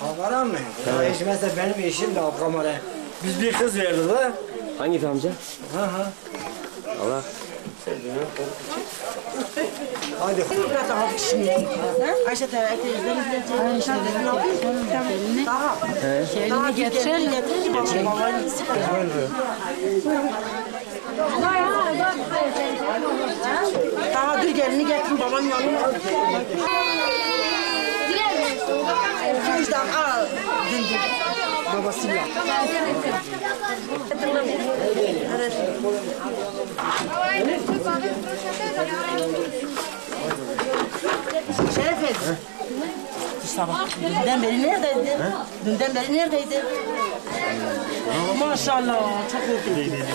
Kamera mı? Ya hiç mesela benim eşim de kamera. Biz bir kız verdik ha. Hangi amca? Ha. Allah. Hadi. Biraz daha kişinin. Ayşe teyze'den Şeyini getirelim. Daha dur gelini getirin babanın yanına. Müjdan al. Döndür. Babasıyla. Şeref et. Sabah. Dünden beri neredeydin? Dünden beri neredeydin? Maşallah. Çok özledim.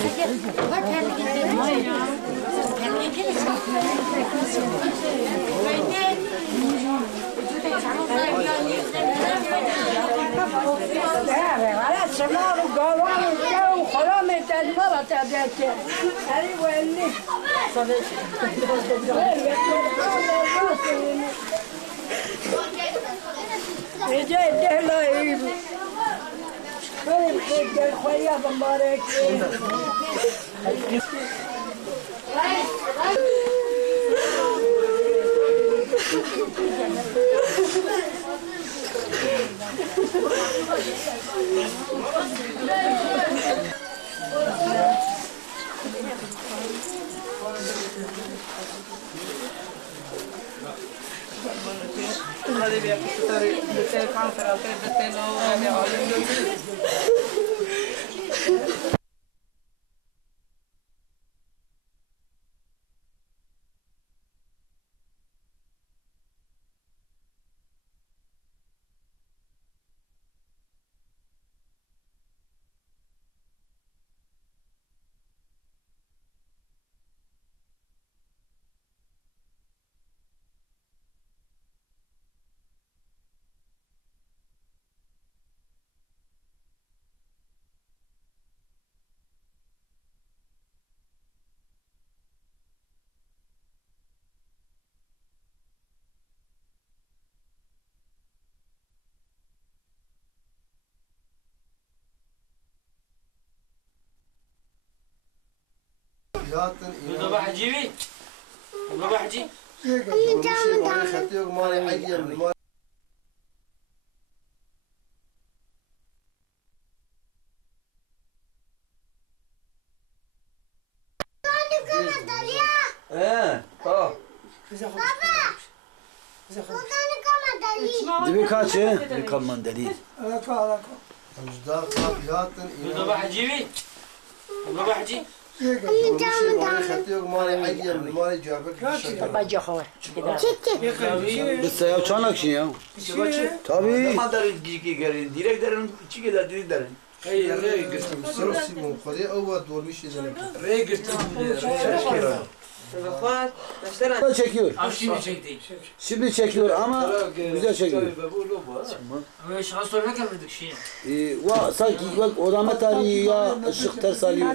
بابا حجيبي بابا حجي Dibi kaç ya? Kalman delil. بابا حجيبي بابا حجي Biz ya çanak şey ya. Tabii. Direkt derin, içi kadar direkt derin. هي ري قلت ري قلت Da çekiyor. عشرين شيء Şimdi çekiyor ama güzel çekiyor. ايش غصب ما كان بدك شيء Sanki bak odama tarihi ya ışık ters alıyor.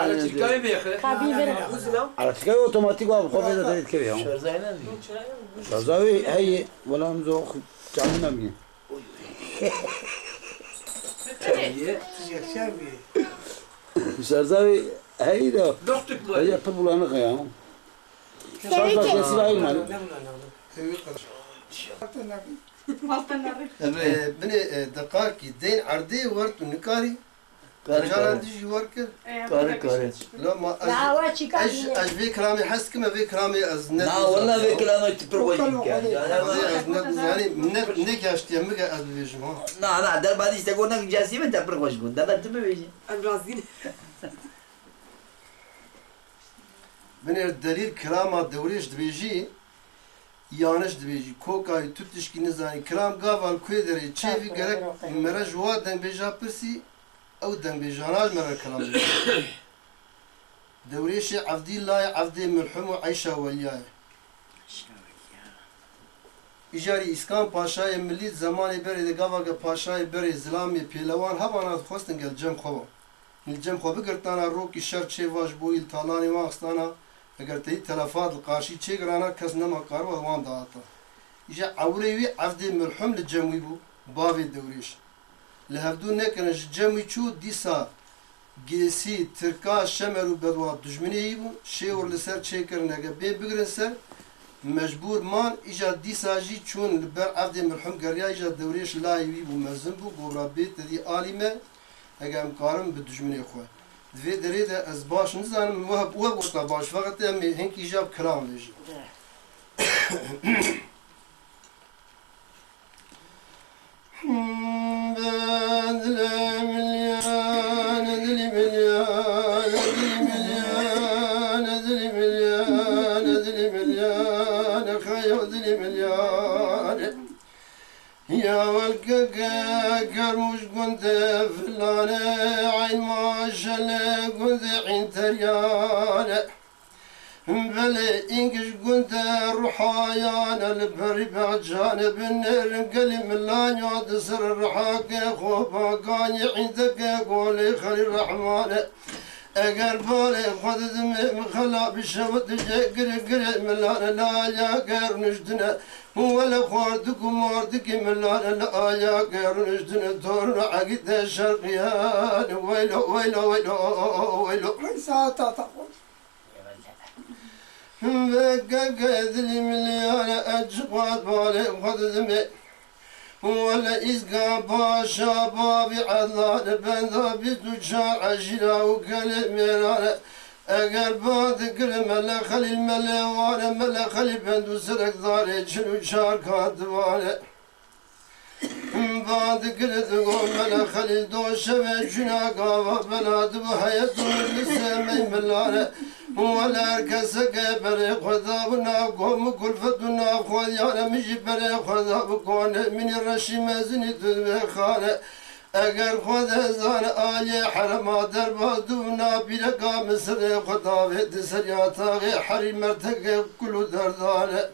على تلقائي يا اخي Artık otomatik var. Kafede de etkiyor ya. Şerzayla diyor. Şazavi hey valla mzo canına mı? Şazavi hey de. دختك Hey yapı bulanık ya. Şarjda sesi ayırmadı. بني دقاقي دين عردي ورت ونكاري رجال ديجي وركر Karı. لا ما اج في كلامي حس كما في كلامي از ند Na valla ve kelamet tipir koyayım yani. يعني من نك ياشتي مك از بيجم Na der badi işte konak casi mi tipir koyayım. Da tipir beyim. بني الدليل كلامه دوريش دبيجي يانش دبيجي كوكاي تتشكي نزاني كلام قافال كويدري تشيفي قالك مرا جوا دن بيجا برسي او دن بيجاناج مرا كلام دوريش عبدي الله عبدي ملحم عيشة ولياه İcari İskan Paşa'ya milli zamanı beri de gavaga Paşa'ya beri zilami pehlevan havana khostin gel cem khova. Mil cem khova girtana roki şer çevaş bu il talani vaxtana اگر تی تلفات القاشی چه گرانا کس نما کار و وان داتا ایجا عوریوی عفد مرحوم للجموی بو باوی دوریش لهفدو نکنش جموی چو دیسا گیسی ترکا شمر و بدوا دجمنی بو شیور لسر چه کرن اگر بین بگرن سر مجبور مان ایجا دیسا جی چون لبر عفد مرحوم گریا ایجا دوریش لایوی بو مزن بو گورا بیت دی آلیمه اگر امکارم به دجمنی خواه دوی داره ده از باش نزانم وهب وقتا باش فقط هنك إجاب كلام ليجي يا والقاقا قرموش قنت فلانة عين ما شلة قنت عين تريانة بلي إنكش قنت روحايانا البري بعجانة بالنير قلم لا يعد سر الرحاك خوفا قاني عندك قولي خلي الرحمن اگر بالي خد دمي مخلا بشوت جاقر قر ملانا لا يا غير نجدنا ولا خواردك وماردك ملانا لا يا غير نجدنا دورنا عقد الشرقيان ويلو ويلو ويلو ويلو ساعة تقول بقى قدلي مليانا اجقاد بالي خد دمي ولا إزقا باشا بابي عضلان بندا بتوشار عجلا وكلم ميرانا أقر باد قرم ملا خلي الملوانا ملا خلي بندو سرق داري شنو شار كاتوانا بعد قرد قوم ملا خلي دوشة وجنا قاوا بلاد بحياة لسامي ملانا ولا كسك بري خذا بنا قوم كل فتنا خذيانا مجي بري خذا بكون من الرشي مازني تبخانه اگر خذا زان آية حرما دربا دونا بلقا مصر خذا بيد سرياتا غي حري مرتك كل دردانه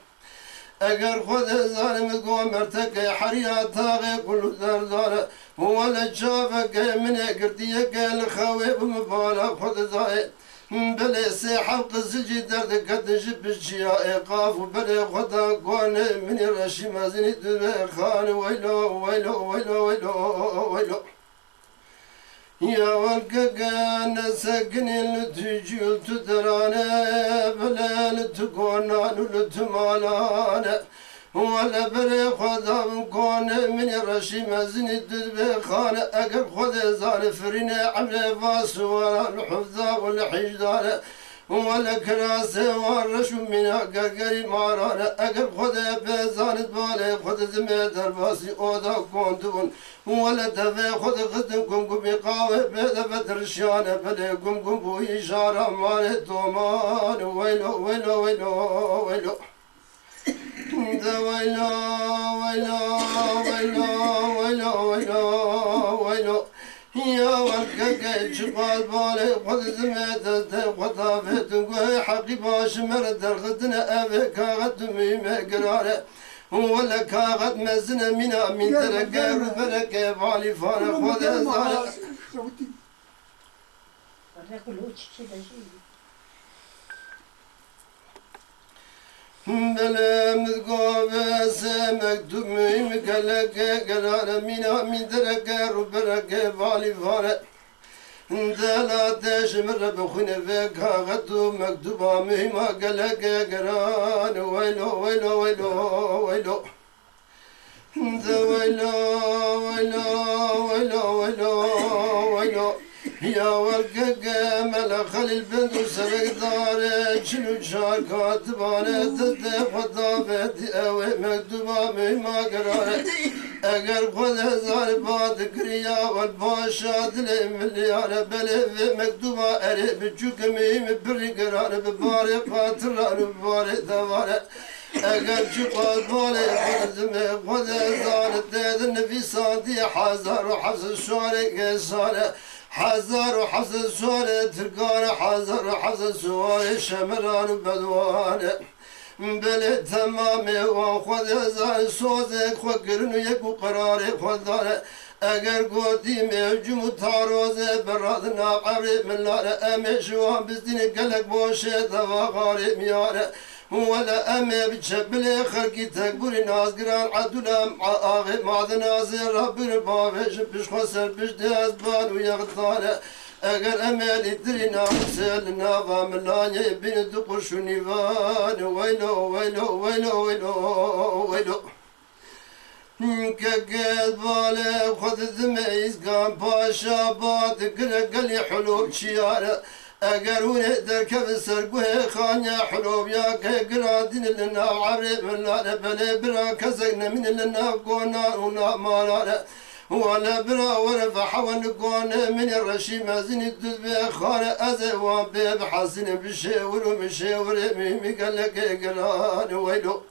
اگر خذا زان مقوم مرتك حرياتا غي كل دردانه ولا شافك من قرديه قال خوي بمبالا خذا زاي بلي سيحب قزجي درد قد جب الشياء قاف بلي خدا قوان من الرشي مازني خان ويلو ويلو ويلو ويلو ويلو يا والقاقا نسقني لتجيل تدرانا بلا لتقونا لتمالانا ولا بلي خدا بكون من الرشي مازني خان اقل خدا زال فرينا عمل باس ولا الحفظة والحجدان ولا كراسة والرش منها قرقري مارانا اقل خدا بزان بالي خدا زميت الباسي اودا كونتون ولا دفع خدا خدم قم قاوة بدا فترشيانا بلي قم بو إشارة مالي تومان ويلو ويلو ويلو ويلو ويلو ويلو ويلو ويلو ويلو ويلو يا والقاقا جبال بالي خذ زميت خذا بيتن حقي باش مرد الغدنا ابي كاغد ميمة قرارة ولا كاغد مزنا منا من ترقى بركة بالي فانا خذ زارة بلا مذقوبة مكتوب مكلك قرار منا من دركة ربركة بالي فارة دلا تشمر بخون فيك غدو مكتوبة مهما قلك قرار ويلو ويلو ويلو ويلو ويلو ويلو ويلو ويلو ويلو يا والقاقا ملا خلي البنت وسبق داري شنو شار كاتبانه تدي خطافة اوي مكتوبة مهما قرارة اقر خذها زار باد كريا والباشا دلي مليارة بلي في مكتوبة اري بجوك مهم بري قرارة بباري قاتران بباري دوارة اقر جقال بالي خذها زار تيد النفيسان دي حازار وحفظ الشواري قيسارة حزر وحفظ السواري ترقان حزر وحفظ السواري شمران وبدوان بله تمامه و خود زار سوزه خود گرن و یک قرار خود داره اگر گودی موجم و تاروزه براد ناب عبری ملاره امه شوان بزدین گلک باشه دوا غاری میاره ولا أمي بتشبل خلقي تكبر ناس قران عدولا آغي معد نازي رب البابش بش خسر بش داز بان ويغطانا أجر أمالي درينا مسلنا وملاني بين دقش نيفان ويلو ويلو ويلو ويلو ويلو كقل بالي خذ ذميز قام باشا باد قلي حلوب شيارة أجرون دركب سرقه خانيا حلوب يا كقرادين لنا عبري بلا بلا برا كزينا من لنا قونا ونا مالا ولا برا ورفع حول قونا من الرشيم زين الدب خان أزوان بيب حسن بشاور ومشاور ميمي قال لك قران ويلو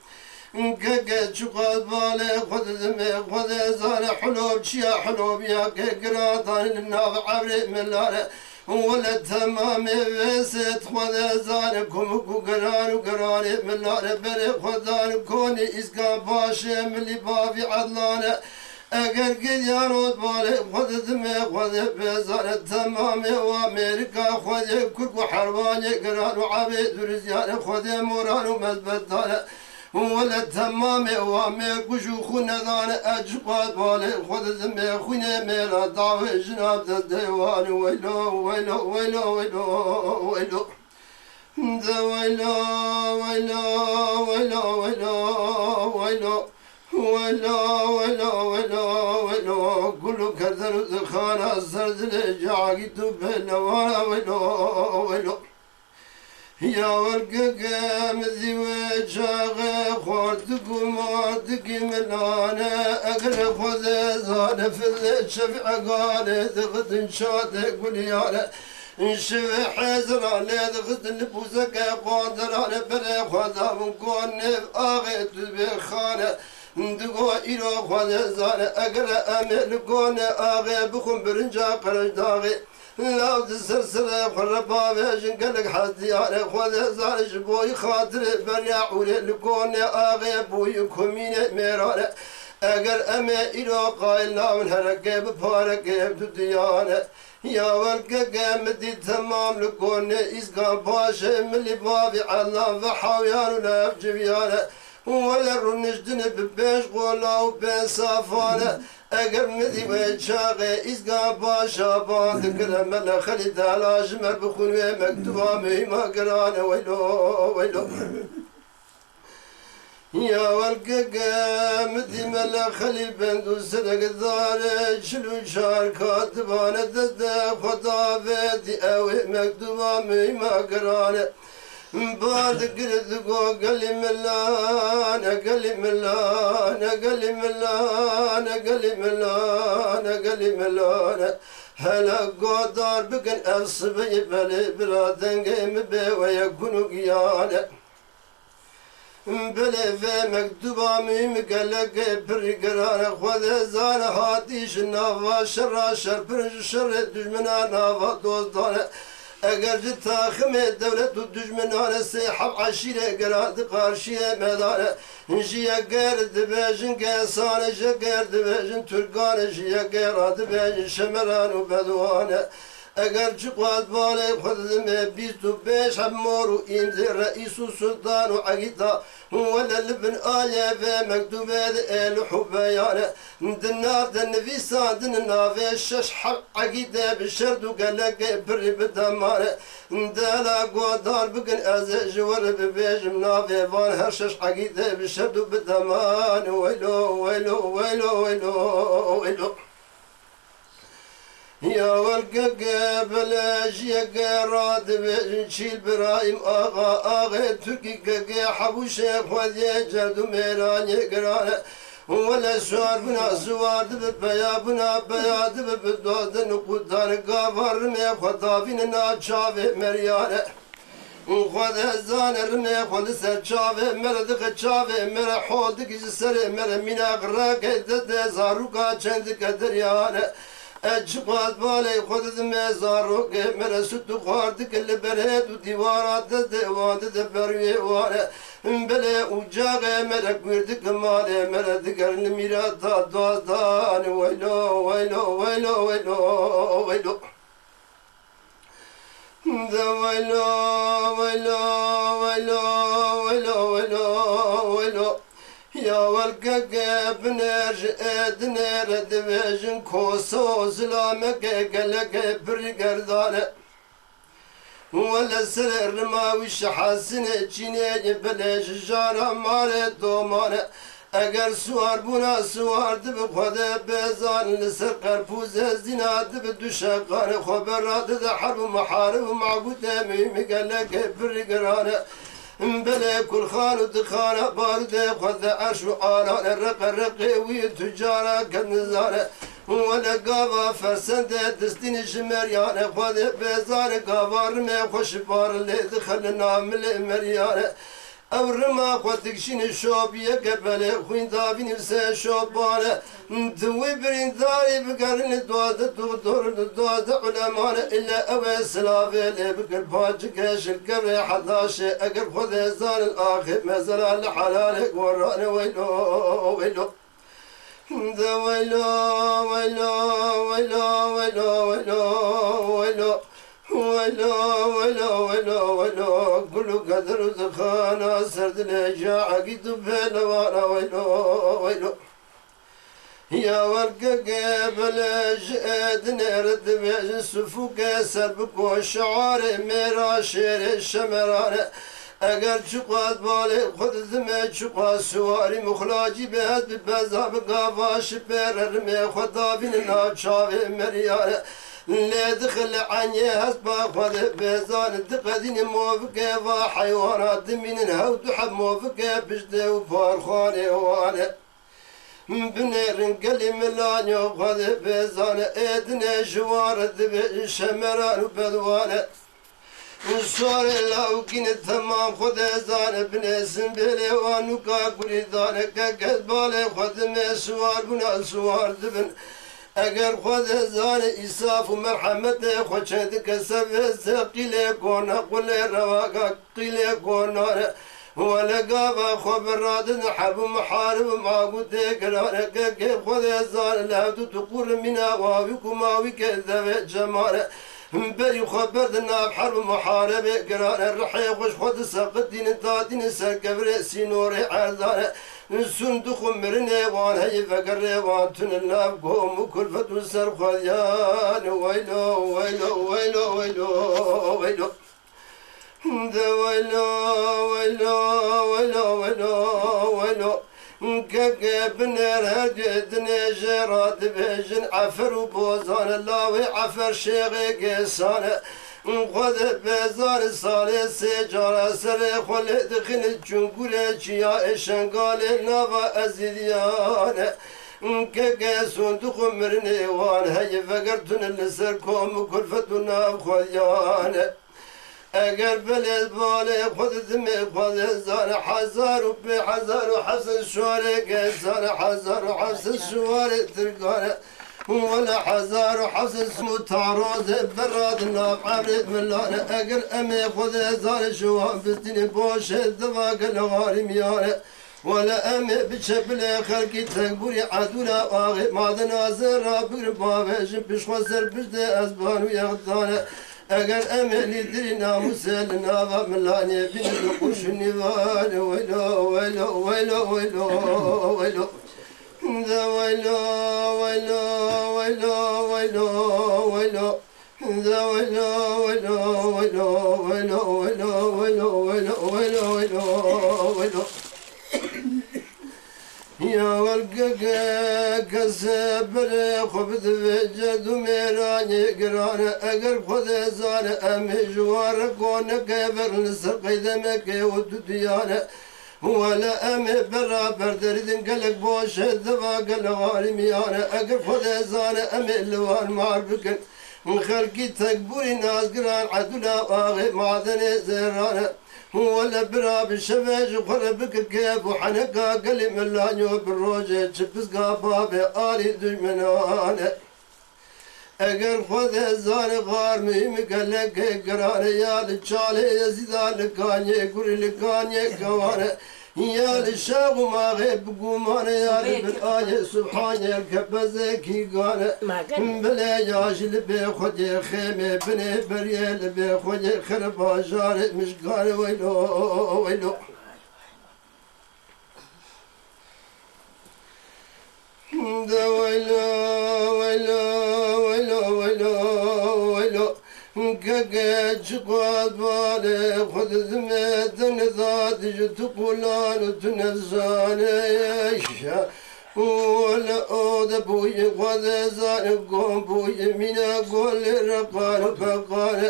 كقد شقاد بالي خذ ذمي خذ زار حلوب شيا حلوب يا كقرادين لنا عبري ملا ولا تمام بسيت خذ زاركم وقران وقران من لا بري خذان كوني إسقام باشي من اللي بابي عدلانة أجر قد يارود بالي خذ ذمي خذ بزار تمام وأمريكا خذ كرك وحرباني قران وعبيد ورزيان خذ موران ومزبطانة ولا تمام وامير وشوخنا ذان أجقاد بالي خذ ذمي خونا ميلا دعوة جناب الديوان ويلو ويلو ويلو ويلو ويلو ذا ويلو ويلو ويلو ويلو ويلو ويلو ويلو ويلو ويلو كل كذر ذخانة الزلزل جاقيت بلوانا ويلو ويلو يا والقام ذي شاغي خورتك ومارتك ملانا أقرب خذ زانة في الشفع قال ذغد شاتك وليانا نشفع حزر على ذغد نبوزك قادر على بلا خذا ونكون آغيت بخانة ندقو إلو خذ زانة أقرب أمل كون آغي بخم برنجا قرش داغي لا تسلسل خربا بيجن قلق حدي على خذ زارج بوي خاطر بريا ولي لكون آغي بوي كمين ميرانة أقر أمي إلو قايلنا من هرقي بفارق بديانة يا ولقى قامدي تمام لكون إسقام باشا من اللي بابي علام فحاويان ولا بجبيانة ولا رنجدن ببيش قولا وبين صافانة أقر مذي ويتشاغي إسقام باشا بان ذكر ملا خليد على جمر بخونوي مكتوبة مهما قرانة ويلو ويلو يا والقا مذي ملا خليل بندو سرق الضارج شلو شار كاتبانة دزدا خطا فيدي أوي مكتوبة مهما قرانة بعد قلت قلي ملانا قلي ملانا قلي ملانا قلي ملانا قلي ملانا هلا قدر بكن أصبي بلي برادن قيم بي ويكونوا قيانا بلي في مكتوبة ميم قلق بري قرانا خذ زانا هاتيش نافا شرا شر برج شر دجمنا نافا دوزدانا اگر جتا خمه دولت و دجمنان سیحب عشیره گراد قارشیه مدانه جیه گرد بیجن گسان جیه گرد بیجن ترکان جیه گرد بیجن شمران و بدوانه اگر چقاد باله خودمه 25 هم مارو امضی رئیس و سلطان و عقیده ولا لبن آية في مكتوبة الحبيانة دناف دنفيسان دناف الشش حق عقيدة بالشرد وقال لك بري بالدمانة دالا قدار بقن أزج ورب بيج منافي فان هرشش عقيدة بالشرد وبالدمانة ويلو ويلو ويلو ويلو ويلو يا والقا بلاجي قراد بنشيل برايم آغا تركي قا حبو شيخ وذي جردو ميراني قرانا ولا سوار بنا سوار دب بيا بنا بيا دب بدوز نقودان قافر رمي خطافين ناتشافي مريانا خذ زان رمي خذ سرشافي مردق شافي مر حولدك جسر مر منا غراك دد زاروكا چندك دريانا اجقاد بالي خود مزارو من سد خارد كل بريد وديوارات ديوان دبري وانا بلا وجاغ ملك ورد كمال ملك قرن ميرات دوزدان ويلو ويلو ويلو ويلو ويلو ويلو ويلو ويلو ويلو ويلو ويلو يا والقاق بنرج ادنر دبجن كوسو زلامك قلق برقردانه ولا سر ما وش حسن جيني بلاش جارة مالي دومانه اگر سوار بنا سوار دب خود بزان لسر قرفوز زنا دب دوشقان خبرات ده حرب محارب معبود مقلق برقرانه بلا كل خان ودخانه بارد خذ عرش وآلان الرقي وتجارة كنزانه ولا قابا فرسند دستين شمريانه خذ بزار قابا رمي خوش بار اللي دخلنا من المريانه او رما خودك شين شوبيه قبل خوين دافين بسا شوبانه دوي برين داري بقرن دواد علمانه الا او سلافي اللي بقر باجك شرقر حداشي اقر خذ زار الاخر مزل الحلال ورانا ويلو ويلو ويلو ويلو ويلو ويلو ويلو ويلو ويلو ويلو ويلو ويلو كل قدر زخانا سرد لجاع قد بلا وانا ويلو ويلو يا ورقق بلاج ادنى رد بيج سفوك سربك وشعار ميرا شير الشمران اگر چقاد بالي خود ذمه چقاد سواري مخلاجي بهد ببزا بقافاش بررمي خدا بين ناچاوي مريانه لا دخل عني هسبا خذ بيزان دقدين موفقه وحيوانات من الهود حب موفقه بجده وفارخانه وانا بنيرن قلي ملانيو خذ بيزان ادنى جوار شمران وبدوانه صار الله وكين تمام خذ زان ابن سنبلي وانوكا قريدان كقبالي خذ مسوار بنا سوار دبن اگر خود زان ایصاف و مرحمت خوشند کسب قیله کن قل رواقا قیله کن ولقا خبرات حرب محارب معبود قرار که خود زان لابد تقول من واويكم واوي كذب جمال بري خبرنا بحرب محارب قرار الرحي خوش خود سقط دين دادين سرقبر سينور عردان صندوق مرني وان هي فقر وان تنلاب قوم وكل فتو سر خذيان ويلو ويلو ويلو ويلو ويلو ويلو ويلو ويلو ويلو ويلو كقبنر هرجدني جراد بيجن عفر وبوزان الله عفر شيغي قسان خذ بزار صالح سجارة سر خل دخل الجنقولة جيا شنقال نافا أزيديان كقاسون تخمرني وان هي فقرتن السر كوم كلفتنا خذيان اگر بلد بالي خذ ذمي خذ زار حزار وبحزار وحسن شواري قسان حزار وحسن شواري ترقان ولا حزار وحسن متعروز براد الناب عبرت ملانا اقر امي خذ زار شوان بستني بوش الدفاق الغاري ميانا ولا امي بشبل خلقي تكبري عدولا واغي مادنا زرا بقربا بشخصر بجدي ازبان ويغدانا اگر امي درنا مسلنا وملاني بين القش النيوان ويلو ويلو ويلو ويلو ويلو ويلو ويلو ويلو ويلو ويلو ويلو ويلو ويلو ويلو ويلو ويلو ويلو ويلو ويلو يا والقق كسبر خبز وجد ميراني قرانة اقر خذ زانة امي جوار كون كبر نسقي دمك ودديانة ولا امي برابر دردن قلق بوش الدفاق الغاري ميانة اقر خذ زانة امي اللوان معربكن من خلقي تكبري ناس قران عدولا واغي معدني زيرانة ولا براب الشباج وخربك الكيف وحنقا قلي ملانيو بالروجة شبس قابابي آلي دجمنانة اگر خود زان غار مگلک گرانه یاد چاله زیدان کانیه گوری لکانیه گوانه یاد شاق ماغه بگومانه یاد بالآیه سبحانه الکبزه کی گانه بله یاجل به خود خیمه بنه بریل به خود خرباجار مشگان ویلو ویلو ويلو ويلو ويلو ويلو ويلو كاكاج قاد بالي خذ ذمت نذات جت قولان تنزان ولا أود بوي خذ زان قوم بوي منا قول رقان فقان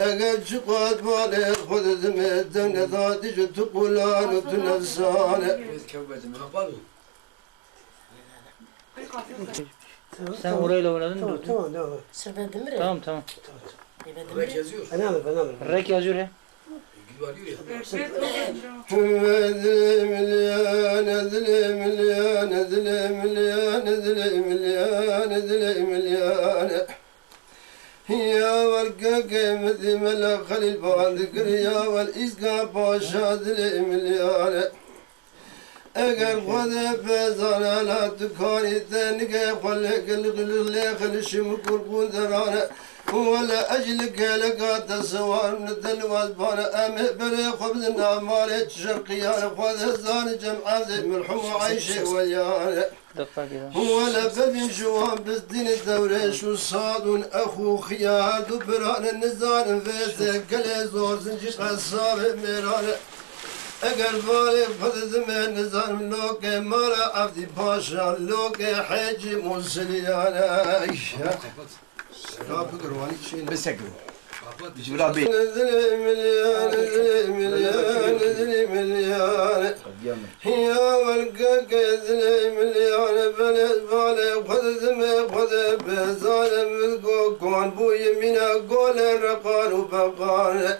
أكاج قاد بالي خذ ذمت نذات جت قولان تنزان Sen orayla oynadın mı? Tamam devam et. Sıra bende mi? Tamam tamam. Rek yazıyor. Önemli. Rek yazıyor ya. Gibi arıyor ya. يا ورقة مدي ملا خليل باندكر يا والإسقا باشا دلي مليانة اگر خود بزان على دکانی تنگه خلق الغلق خلشم قربون درانه ولا أجل كلك تسوار ندل وزبانة أمه بري خبز نعمالة شرقيانة خذ الزان جمع ذي ملحم وعيشة ويانة ولا ببين شوان بسدين الدورة شو صادون أخو خيار بران النزار فيسك كل زور زنجي قصاب ميرانة اگر بالي خذ زمان نزار لوك مالا عبدي باشا لوك حاجي موسليانا كافك رواني شين بسكر بجبرا بي مليان يا ولقاك مليان بلد بالي خذ زمان خذ بزان ملقو كون بو يمينا قول الرقان وبقان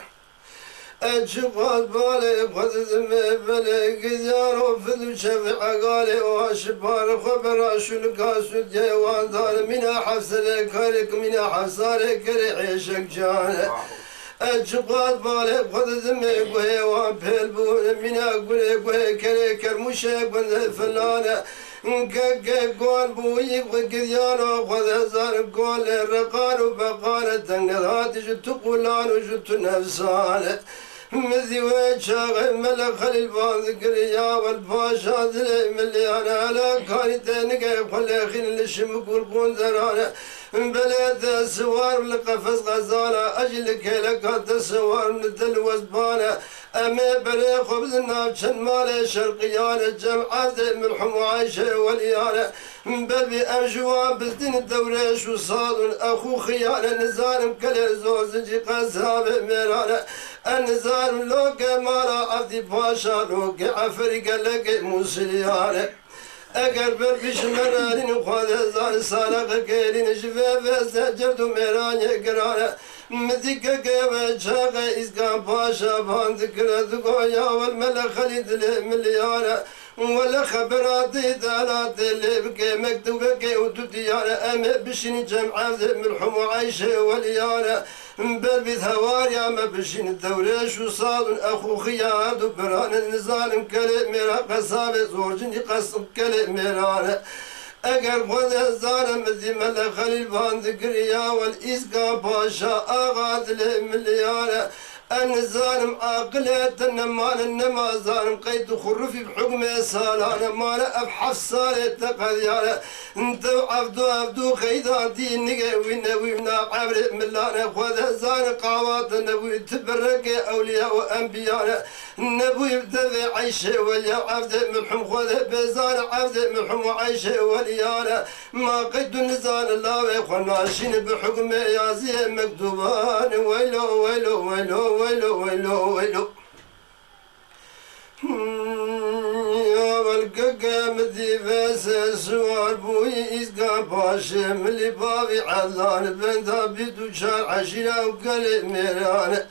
أجباد بالي خذ زمي بلي قدارو فذو شفع قالي واشبار خبر شلقاسو ديوان دار منا حفصلي كارك منا حفصاري كري عيشك جاني أجباد بالي خذ زمي قويوان بيلبون منا قولي قوي كري كرموشي قوي فلانة قوان بوي قديانو خذ زار قول الرقان وبقانة تنقضات جت قولان وجت نفسانة مذي وجاغ ملك خليل باذكر يا والباشا ذلي مليانة على كانت نقي خليخين للشمك والقون ذرانة بلاد سوار لقفز غزالة أجلك لك سوار ندل وزبانة أمي بري خبز نابشن مالي شرقيانة جمعة ملحم وعيشة وليانة بلبي أمجوان بزدين الدوريش وصاد أخو خيانة نزارم كلي زور زنجي قزاب ميرانة النزار لوك مالا عبدي باشا لوك عفرق لك موسليانة اگر بر پیش مرانین خود زار سالق کلین شفاف سجد میرانی گرانه مدیک که و چاق اسکان پاشا باند کرد گویا والملك خلید ملیانه ولا خبراتي دالات اللي بكي مكتوبة كي وتديانة أمي بشين جمعة ملحم وعيشة وليانة بربي ثواريا ما بشين الدوريش وصاد أخو خياد وبران النزال كلي ميرا قصابة زورجني قصب كلي ميرانة اگر خود زارم مدي ملك خليل باندكريا والإسقا باشا آغاد مليانة النزارم عاقلة النمال النما زارم قيد خرفي بحكم سالانة مالا أبحث صالة تقديانة انتو عبدو خيداتي نقوي نوي منا عبر ملانا خذ زار قاوات نبوي تبرك أولياء وأنبيانا نبوي بدفع عيشة وليا عبد ملحم خذ بزار عبد ملحم وعيشة وليانا ما قيد النزار الله ويخناشين بحكم يازي مكتوبان ويلو ويلو ويلو ويلو ويلو ويلو يا والقاقا مدي فاس سوار بوي إسقا باشا ملي بابي علان بنتا بيدو شار عشيرة وقلي ميرانة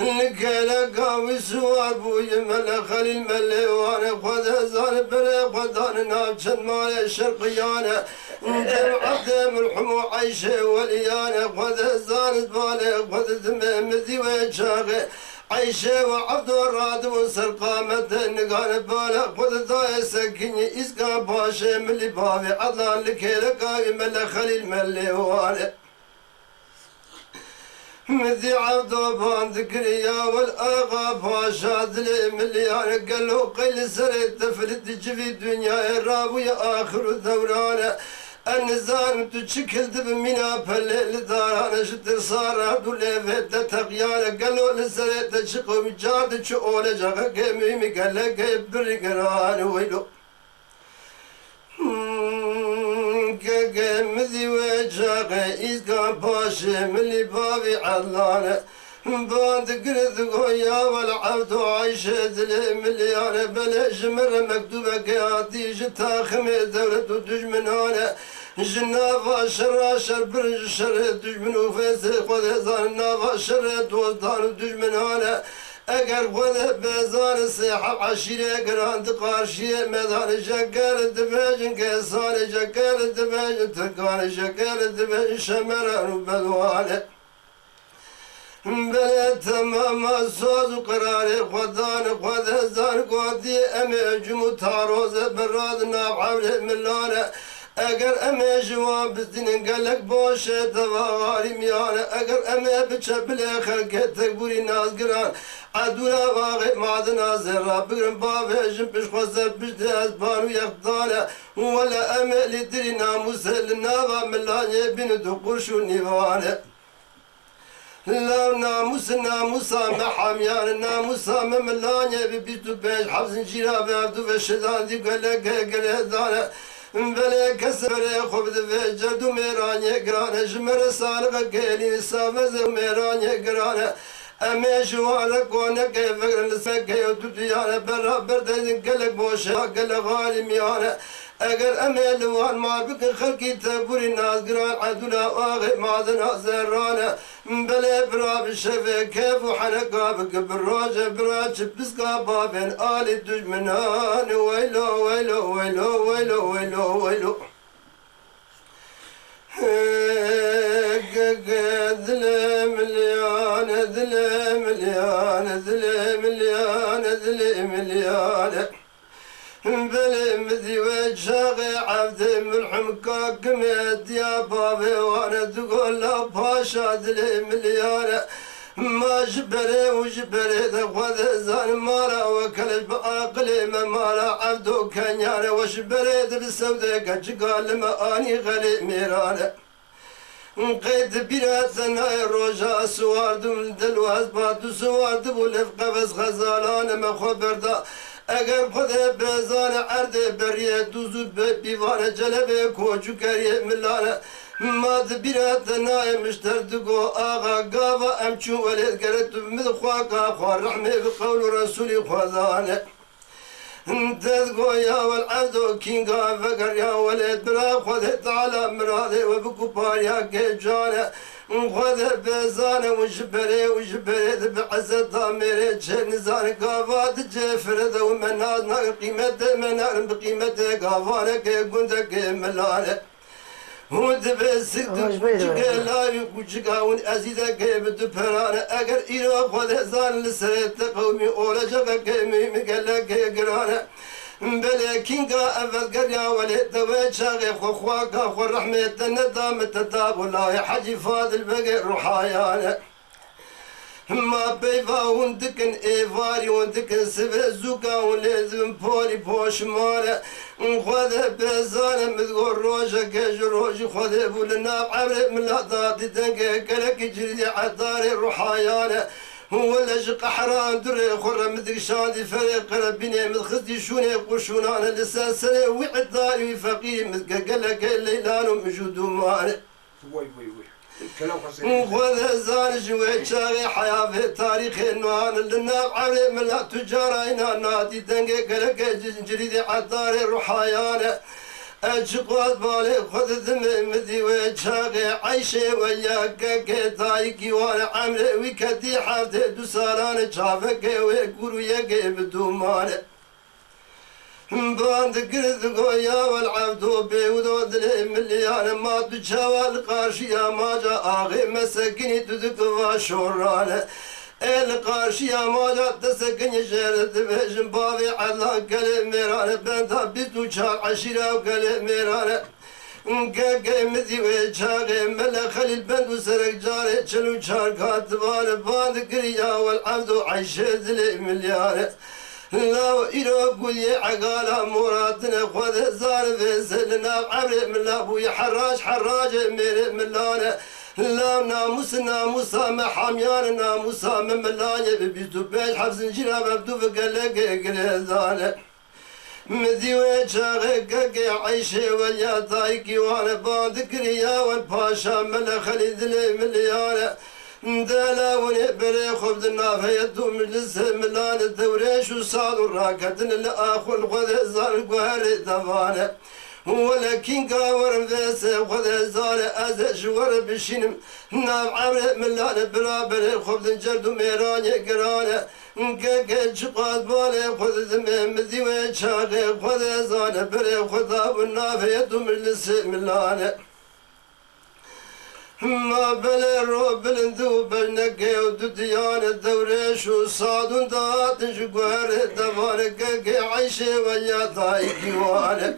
لك وسوار بوي ملا خليل ملي وانا خذ زان بلا خذان نابشن مال الشرقيانة دم عدم الحمو عيشه وليانة خذ زان بالي خذ ذم مذي وجاغي عيشه وعبد الراد وسرقامة نقال بالا خذ ذا سكني إسقا باشا ملي بابي عضلان لك ملا خليل ملي وانا مذي عبدو بان ذكريا والآغا باشا ذلي مليان قالو قيل سريت تفلت جفي الدنيا الرابي آخر الدوران النزار تشكل دب منا بليل داران شتر صار عبدو ليفت تقيان قالو لسريت تشقو مجاد شؤول جاغا قيمي مقالك برقران ويلو مذي وجاغي إسقا باشا ملي بابي عضلانة باند قرد قويا والعبد عايشة ذلي مليانة بلاش مرة مكتوبة قيادي جتا خمي دولة دجمنانة جنافا شرا شر برج شر دجمنو فيسي خود هزان نافا شر دوزدان دجمنانة اگر خود بزار سیحب عشیره گران دقارشیه مدان شکر دبیجن کسان شکر دبیجن ترکان شکر دبیجن شمران و بدوانه بله تمام سوز و قرار خودان خود هزان قادی امی جمو تاروز براد ناب حول ملانه اگر امی جوان بزدین گلک باشه تواغاری میانه اگر امی بچپل خلقه تکبوری نازگران عدونا واقع معدنا زرا بگرم بابه جن پیش خوزر پیش دست بانو یقدانه ولا امی لیدری ناموسه لنابا ملانه بین دو قرشو نیوانه لو ناموسا محاميان ناموسا مملانيا ببيتو بيش حبس جيرا بابدو فشدان دي قلق قلدانه بلا كسر خبز جدو ميرانيا قرانه جمر سالغا قيلين سافز ميرانيا قرانه أمي شوانا كونا كيف فكر لسك يوديانا برابر دين قلق بوشا قلق غالي ميانا اگر امی لوان ما بکن خلقی تبوری نازگران عدولا آغی مادنا زرانه بله براب شفه کیف و حنکا بک براج براج بسکا بابین آلی دجمنان ویلو ویلو ویلو ویلو ویلو ویلو ذلم مليان ذلم مليان ذلم مليان ذلم مليان بلي مذي وجاغي عبد ملحم كاكميت يا بابي وانا تقول لا باشا ذلي مليانة ما جبري وجبري ذا خذ زان مالا وكلب عقلي ما مالا عبدو كنيانة وجبري ذا بالسودة قال لما اني غلي ميرانة قيد بيراتنا الرجاء سوارد من دلواز باتو سوارد بولف قفز غزالان ما خبردا اگر خود بزان عرض بریه دوزو بیوانه جلبه کوچو کریه ملانه ماد بیرات نای مشتردگو آغا گاوا امچو ولید گرد مدخواکا خواه رحمه بقول رسولی خوازانه تذكو يا والعبد كينغا فقر يا ولد بلا خذ تعالى مراده وبكبار يا كيجانه خذ بزانه وجبري وجبري بعزة ضميري نزان قافات جفرد ومنازنا قيمته منار بقيمته قافانه كي قندك ملانه هود بسك لا يكوشكاون أزيدا كي بدبرانه أجر إيرو خذ زان لسرت قومي أولا جاكا كي مقلا كي قرانه بلا كينغا أفل قريا ولد دوي شاغي خواكا خو رحمة الندام التتاب والله حجي فاضل بقي روحايانه ما بيفا وندكن ايفاري وندكن سبه زوكا ولازم بولي بوش ماله خذ بزانه مذكور روجا كاج روجي خذ بولنا عبر من لحظات دنكا كلك جري عطاري روحايانه هو لجق حرام دري خرة مدري شادي فريق ربنا مدخزي شوني قشونان لساسنه وعداري وفقير مدقلك الليلان ومجودو ماله وخذ زانج ويتشاغي حياة في تاريخ النوان لنا عبر من تجارينا نادي دنقي قلق جريدي عطاري روحايانه أجقاد بالي خذ ذمدي وجاغي عيشي وياك كتايكي وانا عمري وكدي حافظ دوساران جافك ويقولوا يقي بدومان باند قرد قويا والعبد بيودو دلي مليان ما تجاوى القاشية ما جا آغي مسكني تدك وشوران القاشية ما جا تسكني جرد بهجم بابي علا قلي ميران بنتا بيتو شار عشيرة وقلي ميران قاقي مذي ويجاغي ملا خلي البند وسرق جاري چلو شار كاتبان باند قريا والعبد عيشي دلي مليان لا إيرو قولي عقالا مرادنا خذ زار فيسلنا عمري من أبوي حراج ميري ملانا لا ناموس محاميان ناموس ملانا ببيتو بيش حفظ جناب بدو فقلق قليزانا مذي ويجاغي قاقي عيشي ويا دايكي وانا باندكريا والباشا ملا خليد لي مليانا دالا ونبري خبز النافية دوم لسه ملان الدوريش وصاد الراكدن الأخو الغذي زار القهري دفانه ولكن قاور فيسي وغذي زار أزج وربشين ناب عمري ملان برابر خبز جرد ميراني قرانه قاقي جقاد بالي خذ ذمي مذي ويشاقي خذي زار بري خذاب النافية دوم لسه ملانه ما بلا روب بلندو بلنكي ودوديان الدوريش وصادون داتن شقوهر دفانك كي عيشي ويا طايقي وانا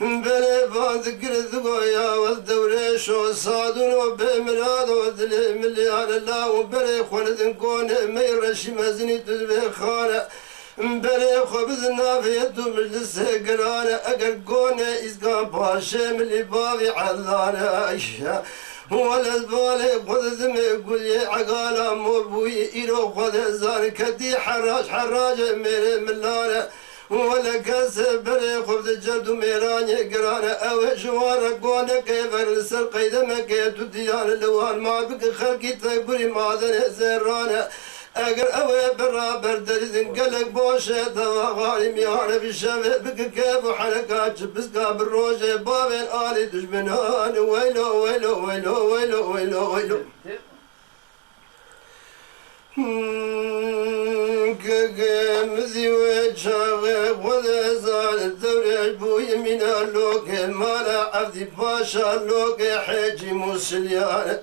بلا باذكر ذقويا والدوريش وصادون وبمراد ودلي مليان الله وبلا خولدن كون ميرش مزني تدبي خانه بلا خبزنا في يدو مجلس قرانا اقل قونا إزقان باشا ملي بابي علانا أشياء ولا البالي خذ ذمي يقول لي عقالا موبوي إيرو خذ زان كدي حراج ميري ملانا ولا كاس بري خبز جرد ميراني قرانا أو جوارا قونا كيف السر قيدة ما كيتو ديان اللوان ما بك خلقي تكبري ماذن زرانا اگر اوه برابر دریدن قلق باشه دوا غالیم یاره بشوه بک کیف و حرکات بسکا بروجه بابین آلی دشمنان ویلو ویلو ویلو ویلو ویلو ویلو مذي وجهه وذا زال الدوري بوي من اللوك مالا عبدي باشا اللوك حاجي مسليان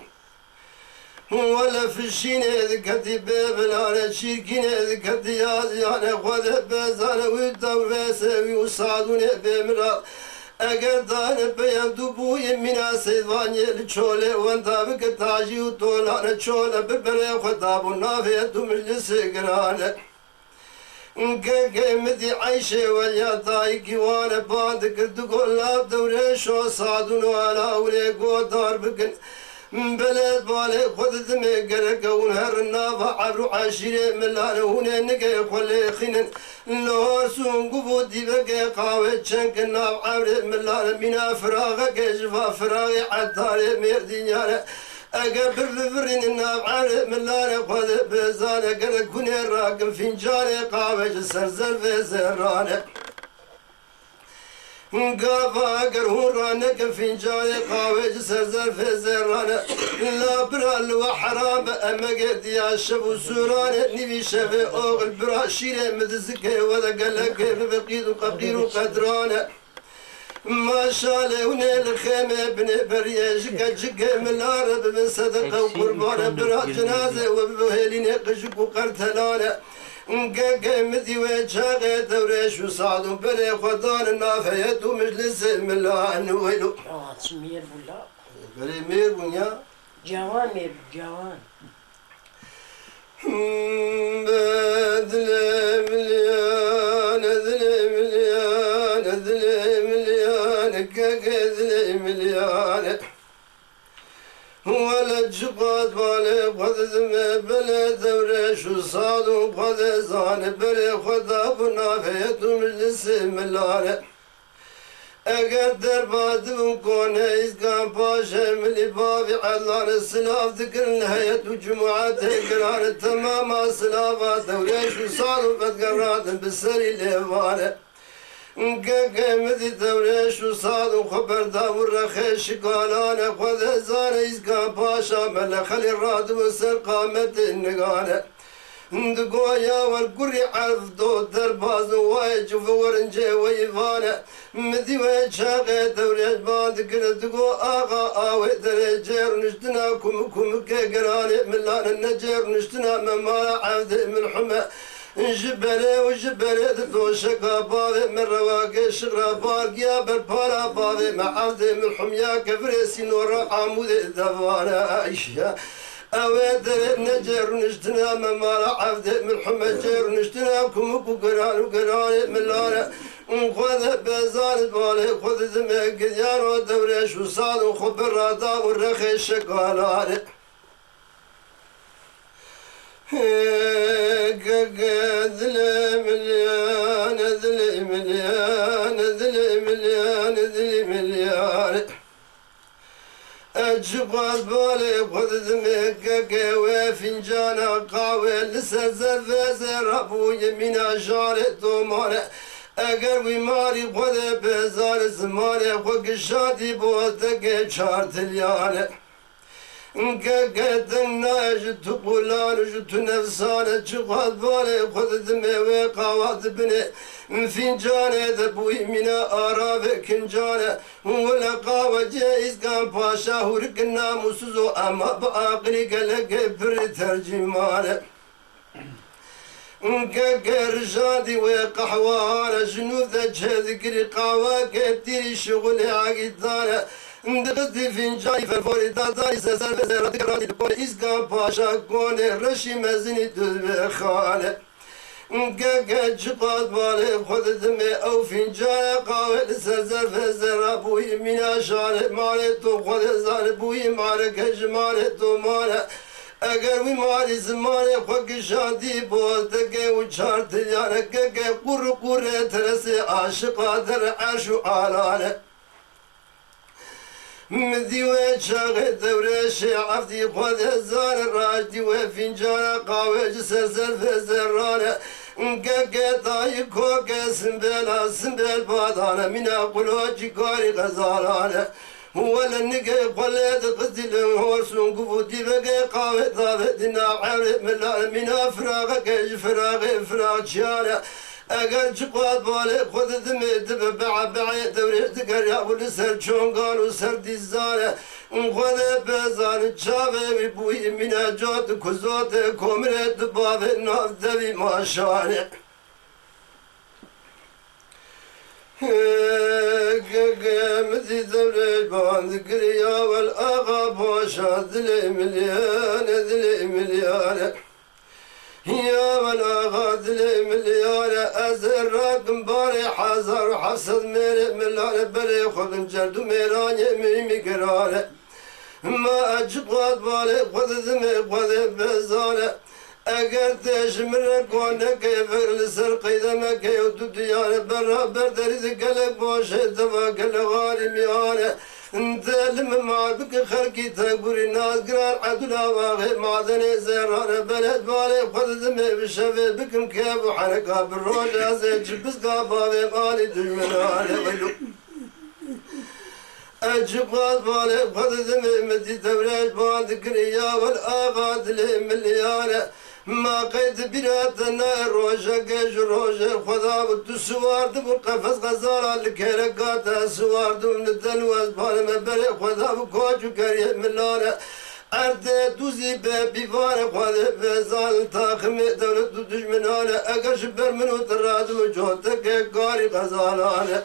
ولا في الشين ذكرتي بابلانا شيركين ذكرتي يازيانا خذ بازانا ويدور فاسوي وصادون بمرا اگر دان بيبدو بوي منا سيدواني الشولة وانتا بك تاجي وطولانا شولة ببري خطاب النافية مجلس قرانا مدي عيشي واليا طايقي وانا باندك تقول لا دوريش وصادون ولا وليقو دار بكن بلد بالي خذ ذمي قرق ونهر النافع عبرو عشيري ملان هنا نقي خلي خنن لورسون قبو دي بقي قاوة شنك الناف عبري ملان منا فراغك جفا فراغي عداري ميردينيانا اقبر بفرين الناف عبري ملان خذ بزانا قرق هنا راقم فنجاني قاوة جسر زرفي زرانه قافا قرهون رانك فنجاني قاوج سرزر في زرانا لا برال وحرام اما قد يا شبو سوران نبي شفي اوغل برا شيري مدزكي وذا قلق بقيد وقبير وقدرانا ما شاء الله ونيل الخيمة بني برياج كجك من العرب من صدقة وقربان برا جنازة وبهلين قجك وقرتلانا قاقا مذي وجاغي دوريش وصادو بلي خدان النافية ومجلس ملان ويلو مير بولا بلي مير بنيا جوان مير جوان ذلي مليان ذلي مليان ذلي مليان قاقا ذلي مليان ولا جقاد بالي خذ ذمي بلا دوريش وصادو خذ زان بري خذاب النافية مجلس ملانه اگر در بادم كونه إزقان باشا ملي بابي علان السلاف ذكر النهاية وجمعات قرار تماما سلافات دوريش وصادو بدقرات بالسري ليفانه قمدي دوريش وصاد وخبر داور رخيش قالانا خذ زانا إزقا باشا ملا خلي الراد وسر قامت النقانة دقويا والقري عرف دو درباز وايجو ورنجي ويفانا مدي ويشاقي دوريش باند قلت دقو آغا آوي دريجير نشتنا كم كيقراني ملانا النجير نشتنا ممالا عبد من حمى جبلي وجبلي دوشكا باغي من رواقي شغرا بارقيا بالبارا باغي مع عبد من حميا كفريسي نورا عمود دفانا عيشا أويدر النجر نشتنا ممالا عبد من حمى جير نشتنا كمكو قران وقران ملانا نخذ بزان بالي خذ دمي قديان ودوريش وصاد وخبر رادا والرخي شقالاني ذلي مليان أجبال بالي خذ دمك قهوة فنجان قهوة لسه زفزر أبو يمين جاري دومانة أقر وماري خذ بزار زمانة وقشادي بوتك شارتليانة قدنا جت قولان جت نفسانة جغاد بالي خذ دمي وقاوات بني فنجانة ذبوي من آراف كنجانة ولا قاوة جايز كان باشا ورقنا مسوزو أما بآقلي قلق بر ترجمانة رجادي وقحوانا جنوب ذا جهذكري قاوة كتيري شغل عقيدانا دقدي فنجاني فرفوري داداني سسر فزيرا تقراني لبولي إسكان باشا كوني رشي مزني تذبخانة جقاد بالي خذ دمي أو فنجان قاوة لسسر فزيرا بوي من عشانة مالي تو خذ زان بوي مالك هجمانة تو مالة أقر ومالي زمانة خوك شادي بوتك وشارت يانك قر ترسي عاشقا در عشو آلانة مدي وشاغي دوريشي عفتي خذ الزان الراجدي وفنجان قاوة جسر فزرانة طاي كوكا سنبال بادانة من قلوجي قاري غزالانة ولا النقي قلت قصدي الهورس ونقفو ديبقى قاوة ضافتنا عرب من فراغ شانة أقل جقوات بالي خذ دمي دبع بعي دوري تقريا ولسر شونقان وسر ديزانة خذ بزان تشافي ويبوي من جوت كزوت كومرت دبابي ناف دبي ما شانة مدي دوري باند قريا والآغا باشا دلي مليان يا ولا غادل مليار أزر رقم باري حزر وحسد ميري ملار بري خذ جرد ميران يمي قرار ما أجقاد بالي خذ ذمي خذ بزارة أقر تشمر كونك كيفر لسر قيدمك يودد يانا برا بردري ذقلك بوشي دفاك الغالي ميانا انت لما معبك خلقي تكبري الناس قرار عدنا واغي معدني زيران بلد بالي خذ ذمي بالشفي بكم كيف وحنكا بالروج ازيج بسقا بابي مالي دجمناني ويلو أجقاد بالي خذ ذمي مدي تبريج باند قريا والآغاد لي مليانة ما قيد براتنا روجا قيش روجا خذا والتسوار دبو قفز غزالة الكيرقات سوار دو من الدنواز بالما بري خذا وكوجو كريه ملانة عرض دوزي بيفارة خذا بزال تاخمي دولة دجمنانة أقر شبر منو تراد وجوتك قاري غزالانة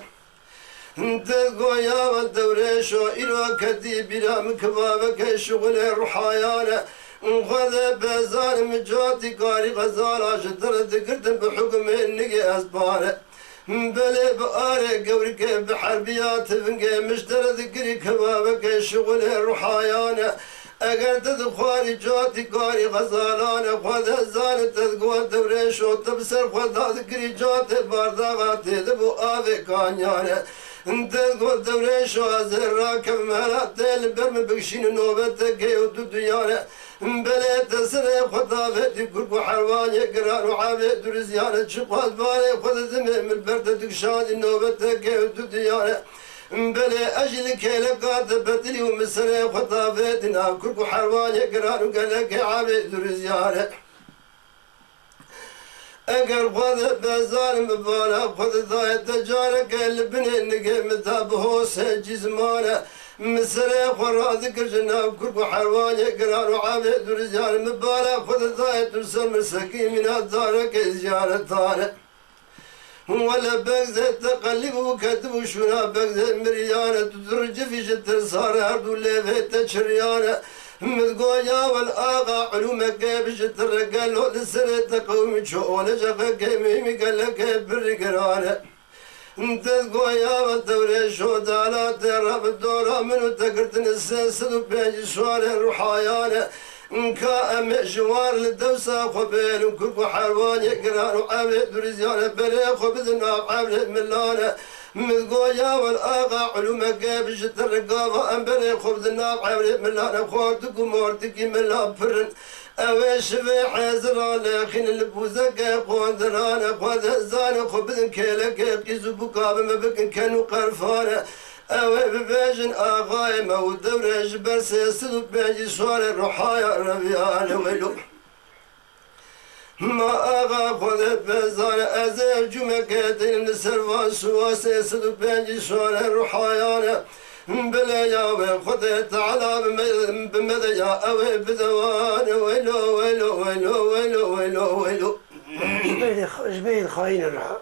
تلقويا والدوريشو إلو كدي بلا مكبابك شغل الرحايانة خذ بزال مجاتي قاري غزالة شدر ذكرتن بحكم النقي أسبانة بلي بآري قورك بحربيات فنقي مشتر ذكري كبابك شغل الرحايانة أقر تدخواري جاتي قاري غزالانة خذ الزالة تلقوا الدوريشو تبسر خذ ذكري جاتي بارداغاتي دبو آفي كانيانة انت قد دوري شوازر راكب مهلات البرم بكشين نوبتك يودو ديانة بلد سنة خطافتي كركو حرواني قرار وعابد رزيانة شقوات بالي خذ ذمم البرد دكشان نوبتك يودو ديانة بلي أجل كيلقات بدلي ومسنة خطافتنا كركو حرواني قرار وقلق عابد رزيانة اگر خود بزار مبالا خود ضايت تجارك البني نقيم تابهو سجي زمانه مسري خورا ذكر جناب كركو حرواني قرار وعابد ورجال مبالا خود ضايت ورسل مسكي من دارك زيارة طارق ولا بغزة تقلب وكتب وشونا بغزة مريانة تدرج في جتر صار هردو ليفيت تشريانة مذقويا والآغا علومك بجت الرقال لسنة تقوم شؤون جفك ميمي قال لك بالرقرانة تذقويا والدوري شودالات رب الدورة منو تقرت نساسد وبيج شوارع الرحايانة كا جوار للدوسة خبيل وكركو حروان يقران وعابد ورزيانة بلي خبزنا وعابد ملانة مذقويا والآغا علومك بجت الرقابة أمبري خبزنا وعابد ملانة خوارتك ومورتك ملا فرن أويش في حزر لكن البوزك قدرانة قد زانة خبزن كيلك قيزو بكاب مبكن كانوا قرفانة أوي بباجن آغاي مو دورة جبر سيسدو باجي شوار الرحايا ربيان ويلو ما آغا خذت بزان أزيل جمكاتين السرفان سوا سيسدو باجي شوار الرحايا بلا ياوي خذت على بمديا أوي بدوان ويلو ويلو ويلو ويلو ويلو ويلو جبيل خاين الرحا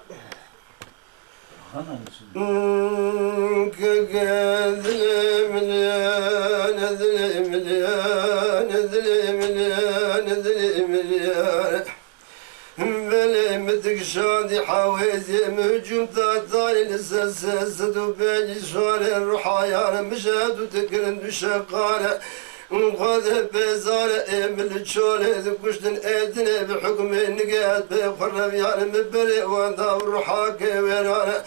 بلي متك شادي حويزي مهجوم تاطاني لسلسل وباجي شوارع الرحايا مشهد وتكرن بشقالة خذ بزارة من الشولة كشتن ايدنا بحكم النقاد بخرب يعني مبري وانتا الرحاك ويرانا